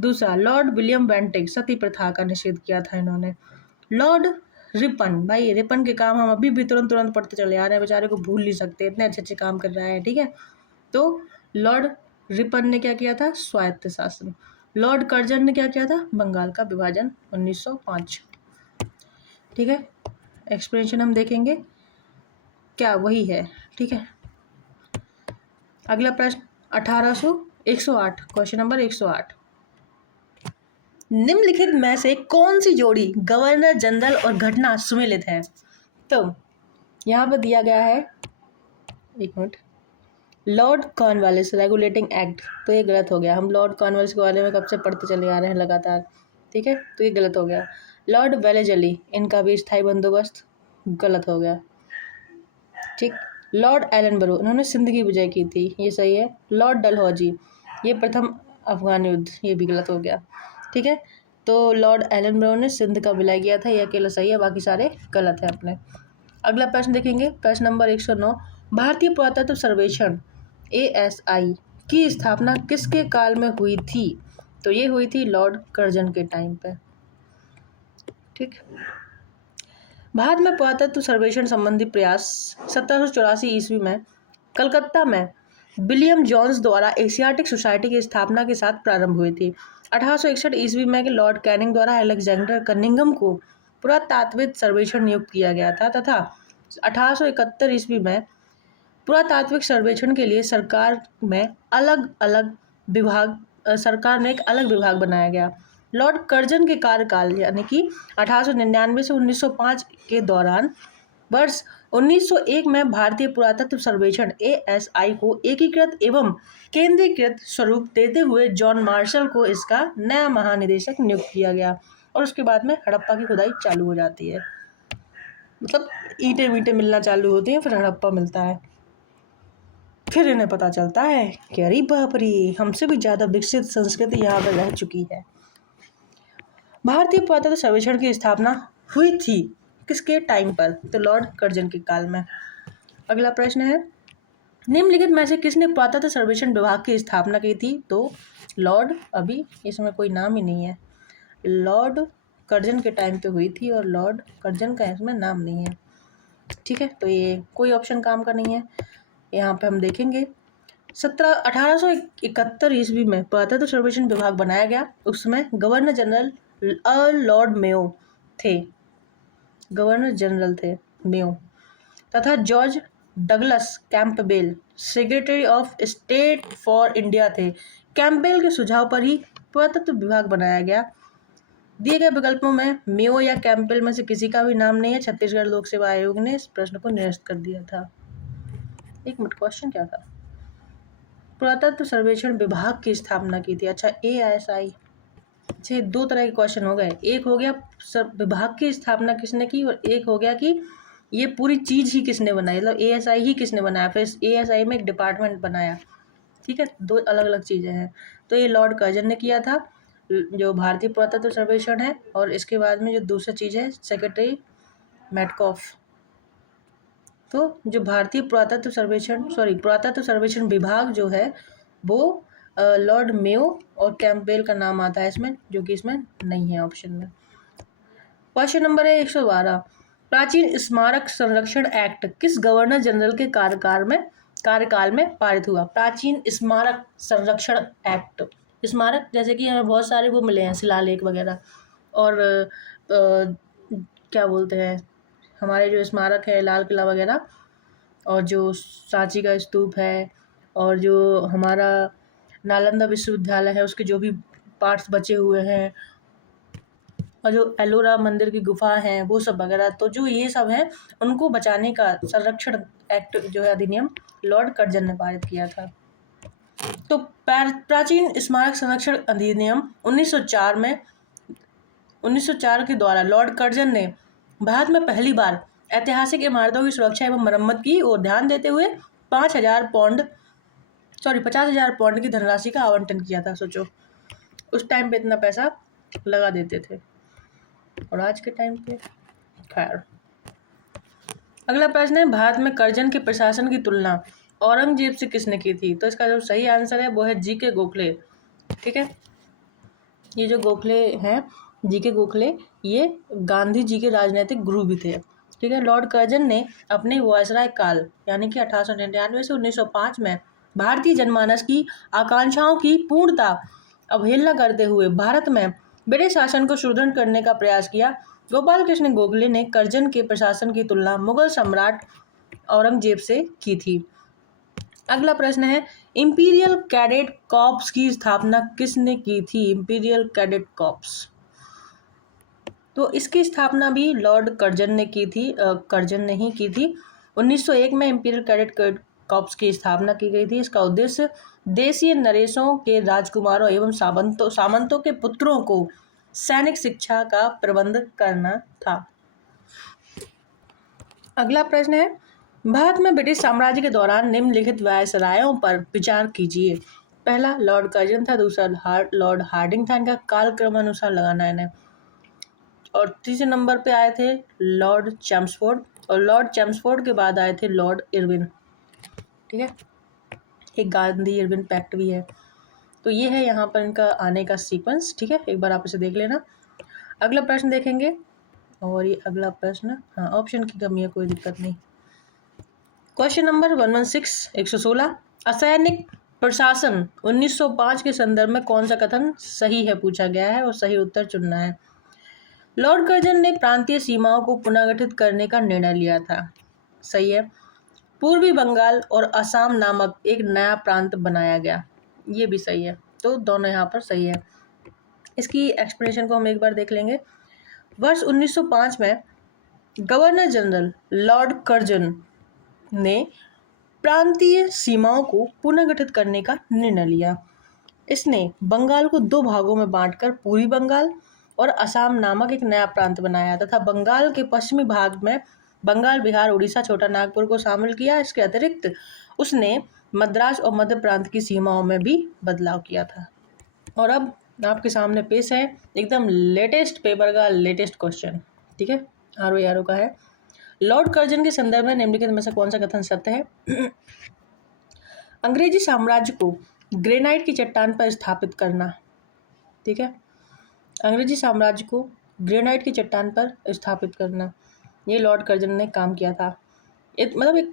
दूसरा, लॉर्ड विलियम बेंटिक, सती प्रथा का निषेध किया था इन्होंने। लॉर्ड रिपन, भाई रिपन के काम हम अभी भी तुरंत पढ़ते चले आ रहे हैं, बेचारे को भूल नहीं सकते, इतने अच्छे अच्छे काम कर रहा है। ठीक है, तो लॉर्ड रिपन ने क्या किया था? स्वायत्त शासन। लॉर्ड कर्जन ने क्या किया था? बंगाल का विभाजन 1905। ठीक है, एक्सप्लेनेशन हम देखेंगे क्या वही है। ठीक है, अगला प्रश्न 108 क्वेश्चन नंबर 108। निम्नलिखित में से कौन सी जोड़ी गवर्नर जनरल और घटना सुमेलित है? तो यहाँ पर दिया गया है, एक minute, Lord Cornwallis regulating act. तो ये गलत हो गया, हम लॉर्ड कॉर्नवालिस के बारे में कब से पढ़ते चले आ रहे हैं लगातार। ठीक है, तो ये गलत हो गया। लॉर्ड वेलेजली, इनका भी स्थायी बंदोबस्त, गलत हो गया। ठीक, लॉर्ड एलनबरो, इन्होंने सिंध की विजय की थी, ये सही है। लॉर्ड डलहौजी, ये प्रथम अफगान युद्ध, ये भी गलत हो गया। ठीक है, तो लॉर्ड एलनबरो ने सिंध का विलय किया था, ये अकेला सही है, बाकी सारे गलत है अपने। अगला प्रश्न देखेंगे, प्रश्न नंबर 109। भारतीय पुरातत्व सर्वेक्षण ASI की स्थापना किसके काल में हुई थी? तो ये हुई थी लॉर्ड कर्जन के टाइम पे। ठीक, भारत में पुरातत्व सर्वेक्षण संबंधी प्रयास 1784 ईस्वी में कलकत्ता में विलियम जोन्स द्वारा एशियाटिक सोसाइटी की स्थापना के साथ प्रारंभ हुई थी। 1861 ईस्वी में लॉर्ड कैनिंग द्वारा अलेक्जेंडर कनिंघम को पुरातात्विक सर्वेक्षण नियुक्त किया गया था तथा 1871 ईस्वी में पुरातात्विक सर्वेक्षण के लिए सरकार ने एक अलग विभाग बनाया गया। लॉर्ड कर्जन के कार्यकाल यानी कि 1899 से 1905 के दौरान वर्ष 1901 में भारतीय पुरातत्व सर्वेक्षण ASI को एकीकृत एवं केंद्रीकृत स्वरूप देते हुए जॉन मार्शल को इसका नया महानिदेशक नियुक्त किया गया और उसके बाद में हड़प्पा की खुदाई चालू हो जाती है। मतलब ईंटें वींटें मिलना चालू होती हैं, फिर हड़प्पा मिलता है। फिर इन्हें पता चलता है कि अरे बाप रे, हमसे भी ज़्यादा विकसित संस्कृति यहाँ पर रह चुकी है। भारतीय पुरातत्व सर्वेक्षण की स्थापना हुई थी किसके टाइम पर? तो लॉर्ड कर्जन के काल में। अगला प्रश्न है, निम्नलिखित में से किसने पुरातत्व सर्वेक्षण विभाग की स्थापना की थी? तो लॉर्ड, अभी इसमें कोई नाम ही नहीं है, लॉर्ड कर्जन के टाइम पे हुई थी और लॉर्ड कर्जन का इसमें नाम नहीं है। ठीक है, तो ये कोई ऑप्शन काम का नहीं है। यहाँ पे हम देखेंगे 1871 ईस्वी में पुरातत्व सर्वेक्षण विभाग बनाया गया। उस समय गवर्नर जनरल लॉर्ड मेयो थे, गवर्नर जनरल थे मेयो, तथा George Douglas Campbell secretary of state for India थे। कैंपबेल के सुझाव पर ही पुरातत्व विभाग बनाया गया। दिए गए विकल्पों में मेयो या कैंपबेल में से किसी का भी नाम नहीं है। छत्तीसगढ़ लोक सेवा आयोग ने इस प्रश्न को निरस्त कर दिया था। एक मिनट, क्वेश्चन क्या था? पुरातत्व सर्वेक्षण विभाग की स्थापना की थी। अच्छा, ASI से दो तरह के क्वेश्चन हो गए। एक हो गया विभाग की स्थापना किसने की और एक हो गया कि ये पूरी चीज ही किसने बनाई, मतलब ASI ही किसने बनाया, फिर ASI में एक डिपार्टमेंट बनाया। ठीक है, दो अलग अलग चीजें हैं। तो ये लॉर्ड कर्जन ने किया था, जो भारतीय पुरातत्व सर्वेक्षण है, और इसके बाद में जो दूसरा चीज है सेक्रेटरी मेटकॉफ। तो जो भारतीय पुरातत्व सर्वेक्षण विभाग जो है वो लॉर्ड मेयो और कैंपबेल का नाम आता है इसमें, जो कि इसमें नहीं है ऑप्शन में। क्वेश्चन नंबर है 112, प्राचीन स्मारक संरक्षण एक्ट किस गवर्नर जनरल के कार्यकाल में पारित हुआ? प्राचीन स्मारक संरक्षण एक्ट, स्मारक जैसे कि हमें बहुत सारे वो मिले हैं, शिलालेख वगैरह, और क्या बोलते हैं, हमारे जो स्मारक है लाल किला वगैरह, और जो सांची का स्तूप है, और जो हमारा नालंदा विश्वविद्यालय है उसके जो भी पार्ट्स बचे हुए हैं, और जो एलोरा मंदिर की गुफा है वो सब वगैरह, तो जो ये सब हैं उनको बचाने का संरक्षण एक्ट जो है अधिनियम लॉर्ड कर्जन ने पारित किया था। तो प्राचीन स्मारक संरक्षण अधिनियम 1904 के द्वारा लॉर्ड कर्जन ने भारत में पहली बार ऐतिहासिक इमारतों की सुरक्षा एवं मरम्मत की और ध्यान देते हुए 50,000 पाउंड की धनराशि का आवंटन किया था। सोचो, उस टाइम पे इतना पैसा लगा देते थे, और आज के टाइम पे खैर। अगला प्रश्न है, भारत में कर्जन के प्रशासन की तुलना औरंगजेब से किसने की थी? तो इसका जो सही आंसर है वो है GK गोखले। ठीक है, ये जो गोखले हैं, GK गोखले, ये गांधी जी के राजनीतिक गुरु भी थे। ठीक है, लॉर्ड कर्जन ने अपने वायसराय काल यानी कि 1899 से 1905 में भारतीय जनमानस की आकांक्षाओं की पूर्णता अवहेलना करते हुए भारत में ब्रिटिश शासन को सुदृढ़ करने का प्रयास किया। गोपाल कृष्ण गोखले ने कर्जन के प्रशासन की तुलना मुगल सम्राट औरंगजेब से की थी। अगला प्रश्न है, इंपीरियल कैडेट कॉर्प्स की स्थापना किसने की थी? इंपीरियल कैडेट कॉर्प्स, तो इसकी स्थापना भी लॉर्ड कर्जन ने की थी, कर्जन ने ही की थी। 1901 में इंपीरियल कैडेट कॉर्प्स की स्थापना की गई थी। इसका उद्देश्य देशीय नरेशों के राजकुमारों एवं सामंतों के पुत्रों को सैनिक शिक्षा का प्रबंध करना था। अगला प्रश्न है, भारत में ब्रिटिश साम्राज्य के दौरान निम्नलिखित वायसरायों पर विचार कीजिए। पहला लॉर्ड कर्जन था, दूसरा लॉर्ड हार्डिंग था, इनका कालक्रम अनुसार लगाना है इन्हें, और तीसरे नंबर पे आए थे लॉर्ड चैम्सफोर्ड, और लॉर्ड चैम्सफोर्ड के बाद आए थे लॉर्ड इरविन। ठीक है, एक गांधी इरविन पैक्ट भी है। तो ये है यहाँ पर इनका आने का सीक्वेंस। ठीक है, एक बार आप इसे देख लेना। अगला प्रश्न देखेंगे, और ये अगला प्रश्न, हाँ ऑप्शन की कमी है, कोई दिक्कत नहीं। क्वेश्चन नंबर 116 असैनिक प्रशासन 1905 के संदर्भ में कौन सा कथन सही है पूछा गया है, और सही उत्तर चुनना है। लॉर्ड कर्जन ने प्रांतीय सीमाओं को पुनर्गठित करने का निर्णय लिया था। सही है। पूर्वी बंगाल और असम नामक एक नया प्रांत बनाया गया, ये भी सही है। तो दोनों यहाँ पर सही है। इसकी एक्सप्लेनेशन को हम एक बार देख लेंगे। वर्ष 1905 में गवर्नर जनरल लॉर्ड कर्जन ने प्रांतीय सीमाओं को पुनर्गठित करने का निर्णय लिया। इसने बंगाल को दो भागों में बांटकर पूर्वी बंगाल और असम नामक एक नया प्रांत बनाया तथा बंगाल के पश्चिमी भाग में बंगाल, बिहार, उड़ीसा, छोटा नागपुर को शामिल किया। इसके अतिरिक्त उसने मद्रास और मध्य प्रांत की सीमाओं में भी बदलाव किया था। और अब आपके सामने पेश है एकदम लेटेस्ट पेपर का लेटेस्ट क्वेश्चन। ठीक है, RO का है। लॉर्ड कर्जन के संदर्भ में निम्नलिखित में से कौन सा कथन सत्य है? अंग्रेजी साम्राज्य को ग्रेनाइट की चट्टान पर स्थापित करना। ठीक है, अंग्रेजी साम्राज्य को ग्रेनाइट की चट्टान पर स्थापित करना, ये लॉर्ड कर्जन ने काम किया था। मतलब एक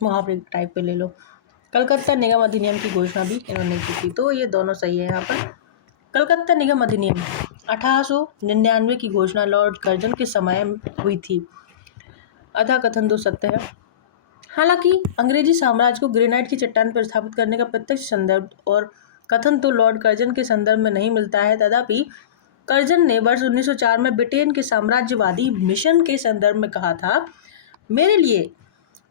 मुहावरे टाइप पे ले लो। कलकत्ता निगम अधिनियम की घोषणा भी इन्होंने की थी। तो ये दोनों सही है यहाँ पर। कलकत्ता निगम अधिनियम 1899 की घोषणा लॉर्ड कर्जन के समय हुई थी। आधा कथन दो सत्य है। हालांकि अंग्रेजी साम्राज्य को ग्रेनाइट की चट्टान पर स्थापित करने का प्रत्यक्ष संदर्भ और कथन तो लॉर्ड कर्जन के संदर्भ में नहीं मिलता है, तथापि कर्जन ने वर्ष 1904 में ब्रिटेन के साम्राज्यवादी मिशन के संदर्भ में कहा था, मेरे लिए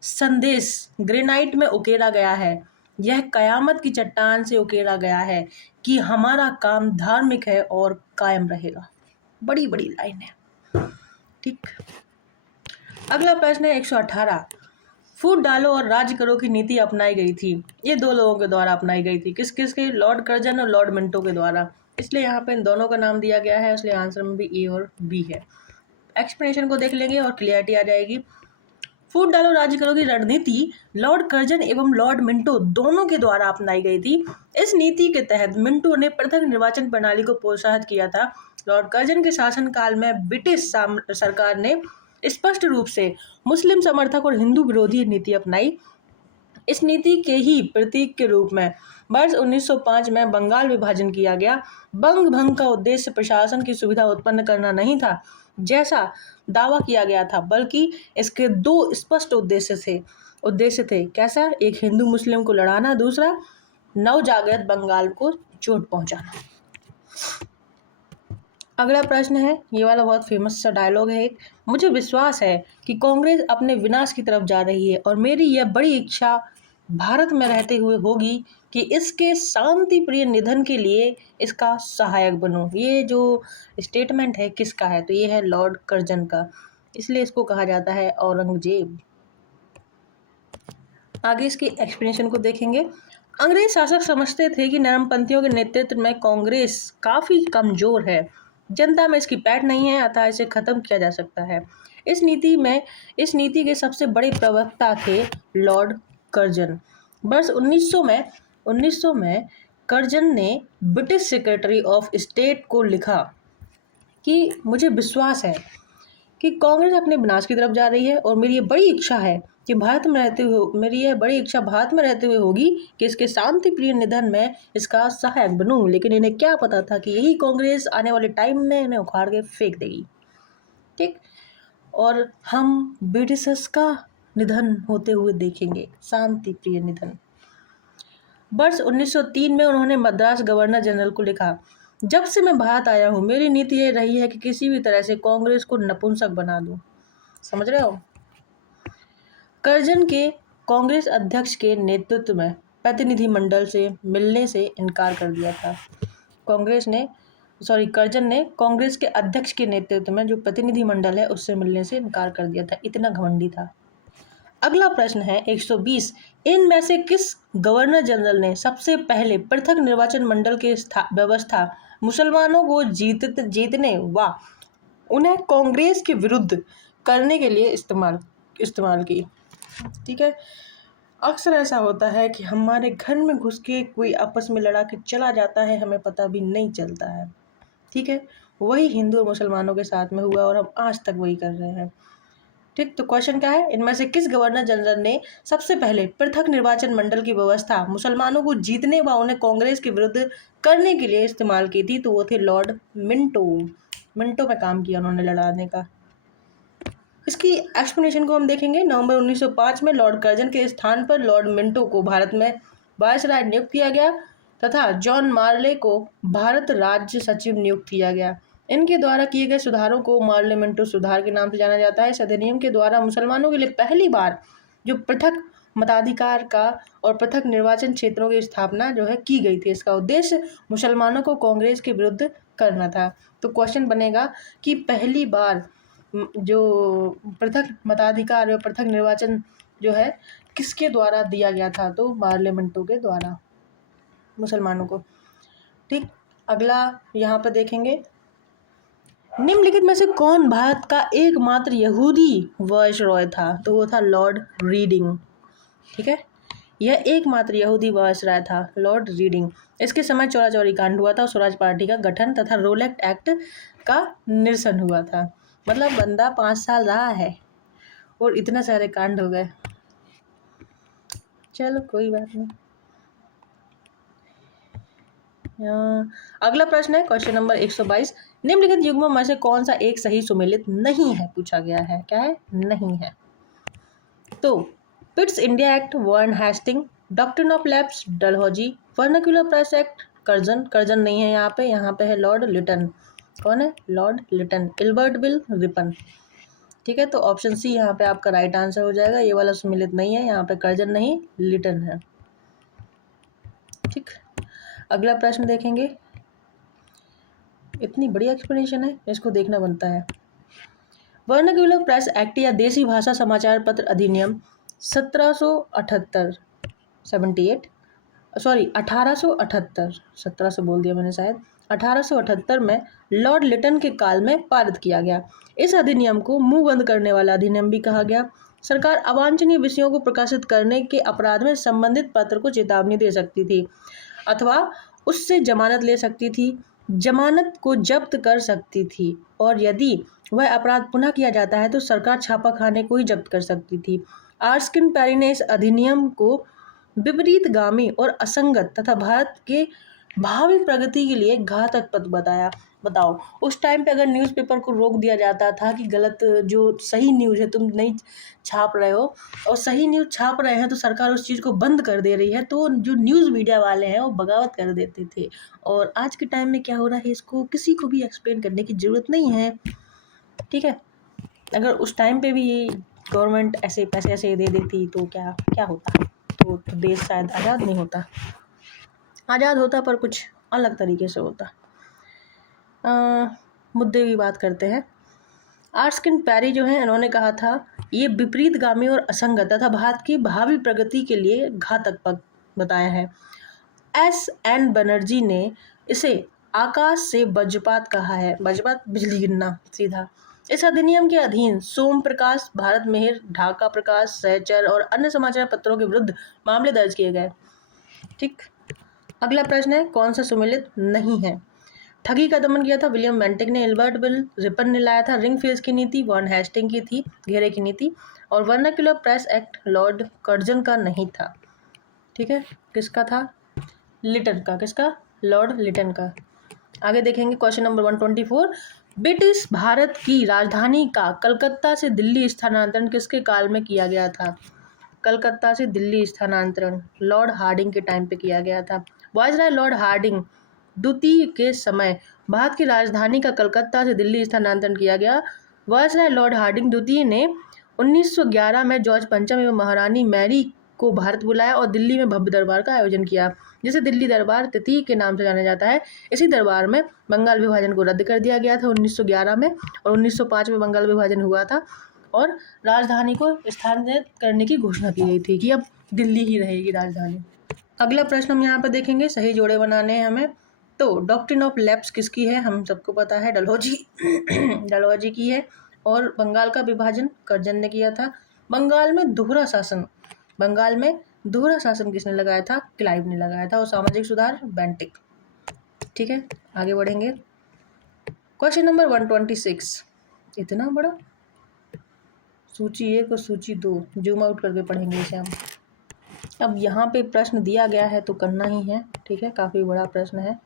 संदेश ग्रेनाइट में उकेरा गया है, यह कयामत की चट्टान से उकेरा गया है कि हमारा काम धार्मिक है और कायम रहेगा। बड़ी बड़ी लाइन है। ठीक, अगला प्रश्न है 118। फूट डालो और राज करो की नीति अपनाई गई थी। ये दो लोगों के द्वारा अपनाई गई थी। किस किस के? लॉर्ड कर्जन और लॉर्ड मिंटो के द्वारा। इसलिए यहाँ पे इन दोनों का नाम दिया गया है, इसलिए आंसर में भी ए और बी है। एक्सप्लेनेशन को देख लेंगे और क्लियरिटी आ जाएगी। फूट डालो राज करो की रणनीति लॉर्ड कर्जन एवं लॉर्ड मिंटो दोनों के द्वारा अपनाई गई थी। इस नीति के तहत मिंटो ने पृथक निर्वाचन प्रणाली को प्रोत्साहित किया था। लॉर्ड कर्जन के शासनकाल में ब्रिटिश सरकार ने स्पष्ट रूप से मुस्लिम समर्थक और हिंदू विरोधी नीति अपनाई। इस नीति के ही प्रतीक के रूप में वर्ष 1905 में बंगाल विभाजन किया गया। बंग भंग का उद्देश्य प्रशासन की सुविधा उत्पन्न करना नहीं था, जैसा दावा किया गया था, बल्कि इसके दो स्पष्ट उद्देश्य थे। कैसा? एक हिंदू मुस्लिम को लड़ाना, दूसरा नवजागृत बंगाल को चोट पहुंचाना। अगला प्रश्न है, ये वाला बहुत फेमस सा डायलॉग है एक। मुझे विश्वास है कि कांग्रेस अपने विनाश की तरफ जा रही है और मेरी यह बड़ी इच्छा भारत में रहते हुए होगी कि इसके शांति प्रिय निधन के लिए इसका सहायक बनूं। ये जो स्टेटमेंट है किसका है? तो ये है लॉर्ड कर्जन का, इसलिए इसको कहा जाता है औरंगजेब। आगे इसकी एक्सप्लेनेशन को देखेंगे। अंग्रेज शासक समझते थे कि नरमपंथियों के नेतृत्व में कांग्रेस काफ़ी कमज़ोर है, जनता में इसकी पैठ नहीं है, अतः इसे खत्म किया जा सकता है। इस नीति के सबसे बड़े प्रवक्ता थे लॉर्ड कर्जन। वर्ष 1900 में कर्जन ने ब्रिटिश सेक्रेटरी ऑफ स्टेट को लिखा कि मुझे विश्वास है कि कांग्रेस अपने विनाश की तरफ जा रही है और मेरी यह बड़ी इच्छा भारत में रहते हुए होगी कि इसके शांति प्रिय निधन में इसका सहायक बनूं। लेकिन इन्हें क्या पता था कि यही कांग्रेस आने वाले टाइम में इन्हें उखाड़ के फेंक देगी। ठीक, और हम ब्रिटिशर्स का निधन होते हुए देखेंगे, शांति प्रिय निधन। वर्ष 1903 में उन्होंने मद्रास गवर्नर जनरल को लिखा, जब से मैं भारत आया हूँ मेरी नीति ये रही है कि किसी भी तरह से कांग्रेस को नपुंसक बना दूं। समझ रहे हो? कर्जन के कांग्रेस अध्यक्ष के नेतृत्व में प्रतिनिधिमंडल से मिलने से इनकार कर दिया था। कर्जन ने कांग्रेस के अध्यक्ष के नेतृत्व में जो प्रतिनिधिमंडल है उससे मिलने से इनकार कर दिया था, इतना घमंडी था। अगला प्रश्न है 120। इनमें से किस गवर्नर जनरल ने सबसे पहले पृथक निर्वाचन मंडल की व्यवस्था मुसलमानों को जीतने व उन्हें कांग्रेस के विरुद्ध करने के लिए इस्तेमाल की? ठीक है, अक्सर ऐसा होता है कि हमारे घर में घुस के कोई आपस में लड़ा के चला जाता है, हमें पता भी नहीं चलता है। ठीक है, वही हिंदू और मुसलमानों के साथ में हुआ और हम आज तक वही कर रहे हैं। ठीक, तो क्वेश्चन क्या है? इनमें से किस गवर्नर जनरल ने सबसे पहले पृथक निर्वाचन मंडल की व्यवस्था मुसलमानों को जीतने व उन्हें कांग्रेस के विरुद्ध करने के लिए इस्तेमाल की थी? तो वो थे लॉर्ड मिंटो। मिनटों में काम किया उन्होंने लड़ाने का। इसकी एक्सप्लेनेशन को हम देखेंगे। नवंबर 1905 में लॉर्ड कर्जन के स्थान पर लॉर्ड मिंटो को भारत में वायसराय नियुक्त किया गया तथा जॉन मार्ले को भारत राज्य सचिव नियुक्त किया गया। इनके द्वारा किए गए सुधारों को मार्ले मिंटो सुधार के नाम से जाना जाता है। इस अधिनियम के द्वारा मुसलमानों के लिए पहली बार जो पृथक मताधिकार का और पृथक निर्वाचन क्षेत्रों की स्थापना जो है की गई थी। इसका उद्देश्य मुसलमानों को कांग्रेस के विरुद्ध करना था। तो क्वेश्चन बनेगा कि पहली बार जो पृथक मताधिकार और पृथक निर्वाचन जो है किसके द्वारा दिया गया था, तो पार्लियामेंटों के द्वारा मुसलमानों को। ठीक, अगला यहाँ पर देखेंगे, निम्नलिखित में से कौन भारत का एकमात्र यहूदी वायसरॉय था, तो वो था लॉर्ड रीडिंग। ठीक है, यह एकमात्र यहूदी वायसराय था, लॉर्ड रीडिंग। इसके समय चौरा चौरी कांड हुआ था, स्वराज पार्टी का गठन तथा रोलेक्ट एक्ट का निरसन हुआ था। मतलब बंदा 5 साल रहा है और इतने सारे कांड हो गए। चलो कोई बात नहीं। अगला प्रश्न है क्वेश्चन नंबर 122, निम्नलिखित युग्मों में से कौन सा एक सही सुमेलित नहीं है, पूछा गया है। क्या है? नहीं है। तो Pitt's India act, Warren Hastings, doctrine of lapse, Dalhousie, vernacular press act, Curzon नहीं है यहाँ पे है लॉर्ड लिटन। कौन है? Lord Lytton. Ilbert bill, Ripon. ठीक है, तो ऑप्शन सी यहाँ पे आपका राइट आंसर हो जाएगा। ये वाला सुमेलित नहीं है, यहाँ पे कर्जन नहीं, लिटन है। ठीक, अगला प्रश्न देखेंगे। इतनी बड़ी एक्सप्लेनेशन है, इसको देखना बनता है। वर्नाक्युलर प्रेस एक्ट या देसी भाषा समाचार पत्र अधिनियम 1778 1778 बोल दिया मैंने शायद, 1878 में लॉर्ड लिटन के काल में पारित किया गया। इस अधिनियम को मुंह बंद करने वाला अधिनियम भी कहा गया। सरकार अवांछनीय विषयों को प्रकाशित करने के अपराध में संबंधित पत्र को चेतावनी दे सकती थी अथवा उससे जमानत ले सकती थी, जमानत को जब्त कर सकती थी, और यदि वह अपराध पुनः किया जाता है तो सरकार छापाखाने को ही जब्त कर सकती थी। आर्स्किन पेरी ने इस अधिनियम को विपरीतगामी और असंगत तथा भारत के भावी प्रगति के लिए घातक पद बताया। बताओ, उस टाइम पे अगर न्यूज़पेपर को रोक दिया जाता था कि गलत जो सही न्यूज़ है तुम नहीं छाप रहे हो, और सही न्यूज़ छाप रहे हैं तो सरकार उस चीज़ को बंद कर दे रही है, तो जो न्यूज़ मीडिया वाले हैं वो बगावत कर देते थे। और आज के टाइम में क्या हो रहा है, इसको किसी को भी एक्सप्लेन करने की ज़रूरत नहीं है। ठीक है, अगर उस टाइम पे भी गवर्नमेंट ऐसे पैसे ऐसे दे देती तो क्या क्या होता, तो देश शायद आज़ाद नहीं होता। आज़ाद होता पर कुछ अलग तरीके से होता। मुद्दे की बात करते हैं। आर्स्किन पेरी जो है इन्होंने कहा था ये विपरीतगामी और असंगत तथा भारत की भावी प्रगति के लिए घातक पद बताया है। S.N. बनर्जी ने इसे आकाश से वज्रपात कहा है। वज्रपात बिजली गिरना सीधा। इस अधिनियम के अधीन सोम प्रकाश, भारत मेहर, ढाका प्रकाश, सहचर और अन्य समाचार पत्रों के विरुद्ध मामले दर्ज किए गए। ठीक, अगला प्रश्न है कौन सा सुमेलित नहीं है। ठगी का दमन किया था विलियम बेंटिक ने, इल्बर्ट बिल रिपन ने लाया था, रिंग फेंस की नीति वॉर्न हेस्टिंग की थी, घेरे की नीति, और vernacular press act Lord Curzon का नहीं था। ठीक है, किसका था? लिटन का। किसका? लॉर्ड लिटन का। आगे देखेंगे क्वेश्चन नंबर 124, ब्रिटिश भारत की राजधानी का कलकत्ता से दिल्ली स्थानांतरण किसके काल में किया गया था? कलकत्ता से दिल्ली स्थानांतरण लॉर्ड हार्डिंग के टाइम पे किया गया था। वायसराय लॉर्ड हार्डिंग द्वितीय के समय भारत की राजधानी का कलकत्ता से दिल्ली स्थानांतरण किया गया। वायसराय लॉर्ड हार्डिंग द्वितीय ने 1911 में जॉर्ज पंचम एवं महारानी मैरी को भारत बुलाया और दिल्ली में भव्य दरबार का आयोजन किया, जिसे दिल्ली दरबार तृतीय के नाम से जाना जाता है। इसी दरबार में बंगाल विभाजन को रद्द कर दिया गया था 1911 में, और 1905 में बंगाल विभाजन हुआ था और राजधानी को स्थानांतरित करने की घोषणा की गई थी कि अब दिल्ली ही रहेगी राजधानी। अगला प्रश्न हम यहाँ पर देखेंगे, सही जोड़े बनाने हैं हमें। तो डॉक्ट्रिन ऑफ लैप्स किसकी है? हम सबको पता है, डलहौजी डलहौजी की है। और बंगाल का विभाजन कर्जन ने किया था। बंगाल में दोहरा शासन किसने लगाया था? क्लाइव ने लगाया था। और सामाजिक सुधार बेंटिक। ठीक है, आगे बढ़ेंगे। क्वेश्चन नंबर 126, इतना बड़ा, सूची 1 और सूची 2 जूम आउट करके पढ़ेंगे इसे हम। अब यहाँ पे प्रश्न दिया गया है तो करना ही है। ठीक है, काफ़ी बड़ा प्रश्न है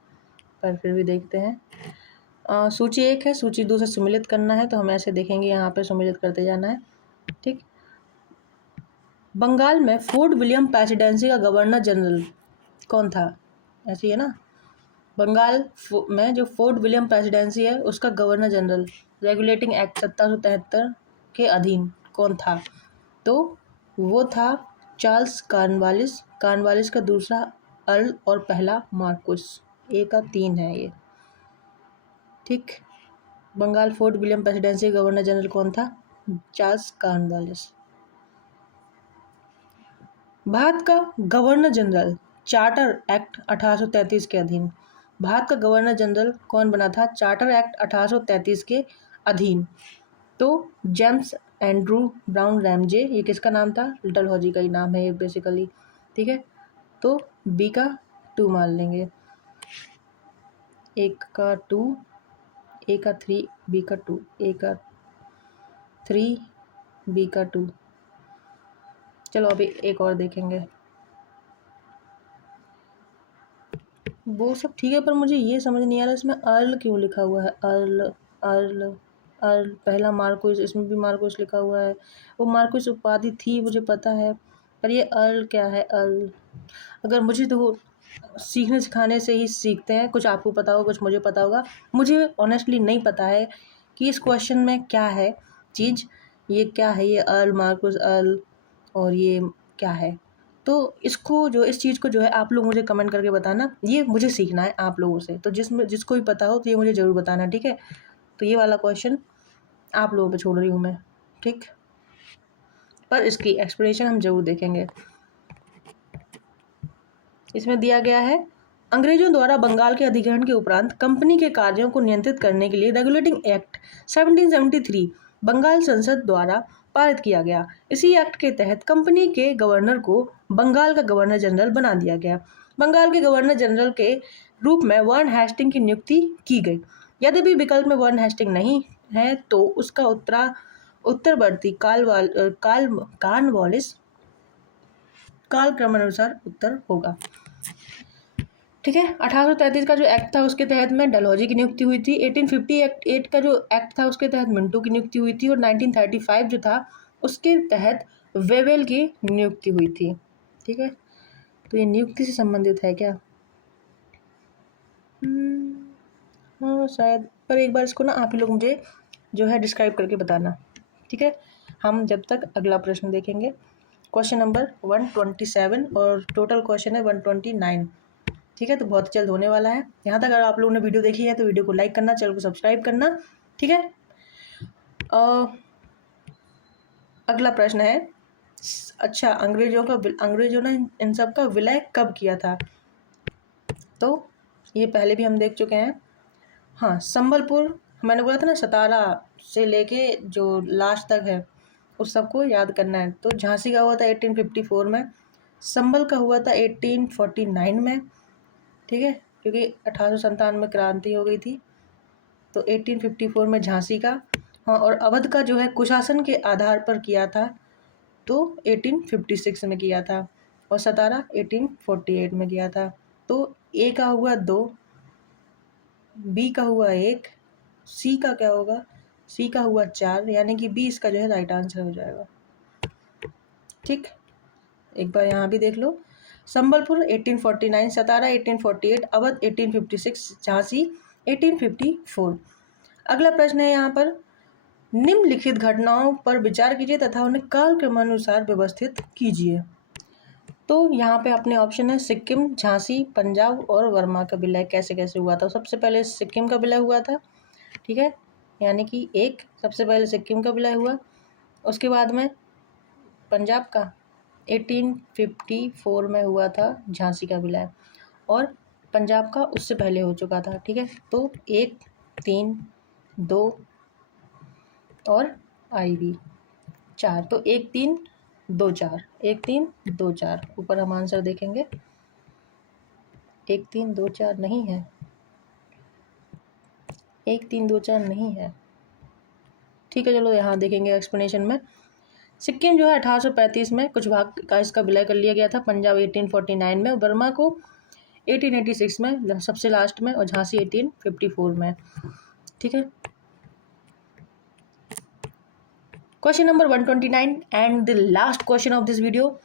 पर फिर भी देखते हैं। सूची 1 है, सूची 2 से सम्मिलित करना है, तो हम ऐसे देखेंगे, यहाँ पे सम्मिलित करते जाना है। ठीक। बंगाल में फोर्ट विलियम प्रेसिडेंसी का गवर्नर जनरल कौन था? ऐसे ही है ना। बंगाल में जो फोर्ट विलियम प्रेसिडेंसी है उसका गवर्नर जनरल रेगुलेटिंग एक्ट 1773 के अधीन कौन था? तो वो था चार्ल्स कॉर्नवालिस। कॉर्नवालिस का दूसरा अर्ल और पहला मार्कुस। ए का 3 है ये। ठीक। Bengal Fort William presidency governor general कौन था? Charles Cornwallis. भारत का गवर्नर जनरल चार्टर एक्ट 1833 के अधीन। भारत का गवर्नर जनरल कौन बना था चार्टर एक्ट 1833 के अधीन? तो जेम्स एंड्रू ब्राउन रैमजे। ये किसका नाम था? डलहौजी का ही नाम है ये बेसिकली। ठीक है, तो बी का 2 मान लेंगे। ए का 2, ए का 3, बी का 2, ए का 3, बी का 2। चलो अभी एक और देखेंगे। वो सब ठीक है, पर मुझे ये समझ नहीं आ रहा इसमें अर्ल क्यों लिखा हुआ है। अर्ल अर्ल अर्ल पहला मार्कुस, इसमें भी मार्कुस लिखा हुआ है। वो मार्कुस उपाधि थी मुझे पता है, पर ये अर्ल क्या है? अर्ल अगर मुझे तो सीखने सिखाने से ही सीखते हैं, कुछ आपको पता होगा कुछ मुझे पता होगा। मुझे ऑनेस्टली नहीं पता है कि इस क्वेश्चन में क्या है चीज़, ये क्या है, ये अर्ल मार्कुस अर्ल और ये क्या है। तो इसको जो इस चीज़ को जो है आप लोग मुझे कमेंट करके बताना, ये मुझे सीखना है आप लोगों से। तो जिसको भी पता हो तो ये मुझे ज़रूर बताना, ठीक है। तो ये वाला क्वेश्चन आप लोगों पे छोड़ रही हूँ मैं, ठीक, पर इसकी एक्सप्लेनेशन हम जरूर देखेंगे। इसमें दिया गया है अंग्रेजों द्वारा बंगाल के अधिग्रहण के उपरांत कंपनी के कार्यों को नियंत्रित करने के लिए रेगुलेटिंग एक्ट 1773 बंगाल संसद द्वारा पारित किया गया। इसी एक्ट के तहत कंपनी के गवर्नर को बंगाल का गवर्नर जनरल बना दिया गया। बंगाल के गवर्नर जनरल के रूप में वार्न हेस्टिंग की नियुक्ति की गई। यद्यपि विकल्प में वार्न हेस्टिंग नहीं है तो उसका उत्तरवर्ती कॉर्नवालिस कालक्रमानुसार उत्तर होगा। ठीक है। 1833 का जो एक्ट था उसके तहत में डलहौजी की नियुक्ति हुई थी। 1858 का जो एक्ट था उसके तहत मिंटो की नियुक्ति हुई थी और 1935 जो था उसके तहत वेवेल की नियुक्ति हुई थी। ठीक है, तो ये नियुक्ति से संबंधित है क्या? हाँ शायद, पर एक बार इसको ना आप लोग मुझे जो है डिस्क्राइब करके बताना। ठीक है, हम जब तक अगला प्रश्न देखेंगे क्वेश्चन नंबर 127 और टोटल क्वेश्चन है 129। ठीक है, तो बहुत जल्द होने वाला है। यहाँ तक अगर आप लोगों ने वीडियो देखी है तो वीडियो को लाइक करना, चैनल को सब्सक्राइब करना। ठीक है, अगला प्रश्न है, अच्छा अंग्रेजों ने इन सब का विलय कब किया था? तो ये पहले भी हम देख चुके हैं। हाँ, संबलपुर, मैंने बोला था ना 17 से लेके जो लास्ट तक है उस सबको याद करना है। तो झांसी का हुआ था 1854 में, संबल का हुआ था 1849 में। ठीक है, क्योंकि 1857 में क्रांति हो गई थी, तो 1854 में झांसी का। हाँ, और अवध का जो है कुशासन के आधार पर किया था, तो 1856 में किया था, और 17 1848 में किया था। तो ए का हुआ 2, बी का हुआ 1, सी का क्या होगा? सी का हुआ 4, यानी कि बी इसका जो है राइट आंसर हो जाएगा। ठीक, एक बार यहाँ भी देख लो। संबलपुर 1849, सतारा 1848, अवध 1856, झांसी 1854। अगला प्रश्न है यहाँ पर, निम्नलिखित घटनाओं पर विचार कीजिए तथा उन्हें कालक्रमानुसार व्यवस्थित कीजिए। तो यहाँ पे अपने ऑप्शन है सिक्किम, झांसी, पंजाब और वर्मा का विलय कैसे कैसे हुआ था। सबसे पहले सिक्किम का विलय हुआ था। ठीक है, यानी कि एक सबसे पहले सिक्किम का विलय हुआ, उसके बाद में पंजाब का 1854 में हुआ था झांसी का विलय, और पंजाब का उससे पहले हो चुका था। ठीक है, तो 1, 3, 2 और आई भी 4, तो 1, 3, 2, 4, 1, 3, 2, 4। ऊपर हम आंसर देखेंगे, 1, 3, 2, 4 नहीं है, 1, 3, 2, 4 नहीं है। ठीक है, चलो यहाँ देखेंगे एक्सप्लेनेशन में। सिक्किम जो है 1835 में कुछ भाग का इसका विलय कर लिया गया था, पंजाब 1849 में, बर्मा को 1886 में सबसे लास्ट में, और झांसी 1854 में। ठीक है। Question number 129 and the last question of this video.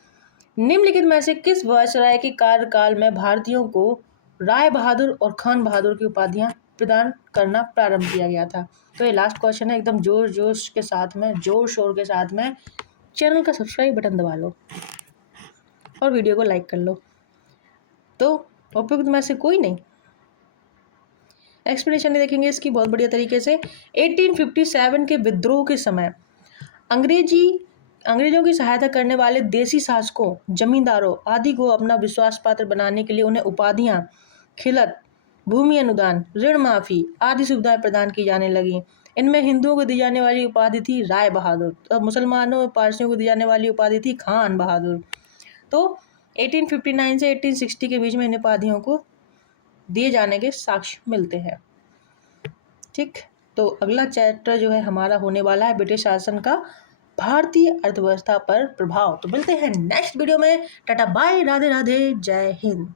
निम्नलिखित में से किस वायसराय के कार्यकाल में भारतीयों को राय बहादुर और खान बहादुर की उपाधियां प्रदान करना प्रारंभ किया गया था? तो ये लास्ट क्वेश्चन है, एकदम जोर जोश के साथ में, जोर शोर के साथ में चैनल का सब्सक्राइब बटन दबा लो और वीडियो को लाइक कर लो। तो उपयुक्त में से कोई नहीं। एक्सप्लेनेशन देखेंगे इसकी बहुत बढ़िया तरीके से। 1857 के विद्रोह के समय अंग्रेजों की सहायता करने वाले देसी शासकों, जमींदारों आदि को अपना विश्वास पात्र बनाने के लिए उन्हें उपाधियां, खिलत, भूमि अनुदान, ऋण माफी आदि सुविधाएं प्रदान की जाने लगी। इनमें हिंदुओं को दी जाने वाली उपाधि थी राय बहादुर और मुसलमानों और पारसियों को दी जाने वाली उपाधि थी खान बहादुर। तो 1859 से 1860 के बीच में इन उपाधियों को दिए जाने के साक्ष्य मिलते हैं। ठीक, तो अगला चैप्टर जो है हमारा होने वाला है ब्रिटिश शासन का भारतीय अर्थव्यवस्था पर प्रभाव। तो मिलते हैं नेक्स्ट वीडियो में। टाटा बाय, राधे राधे, जय हिंद।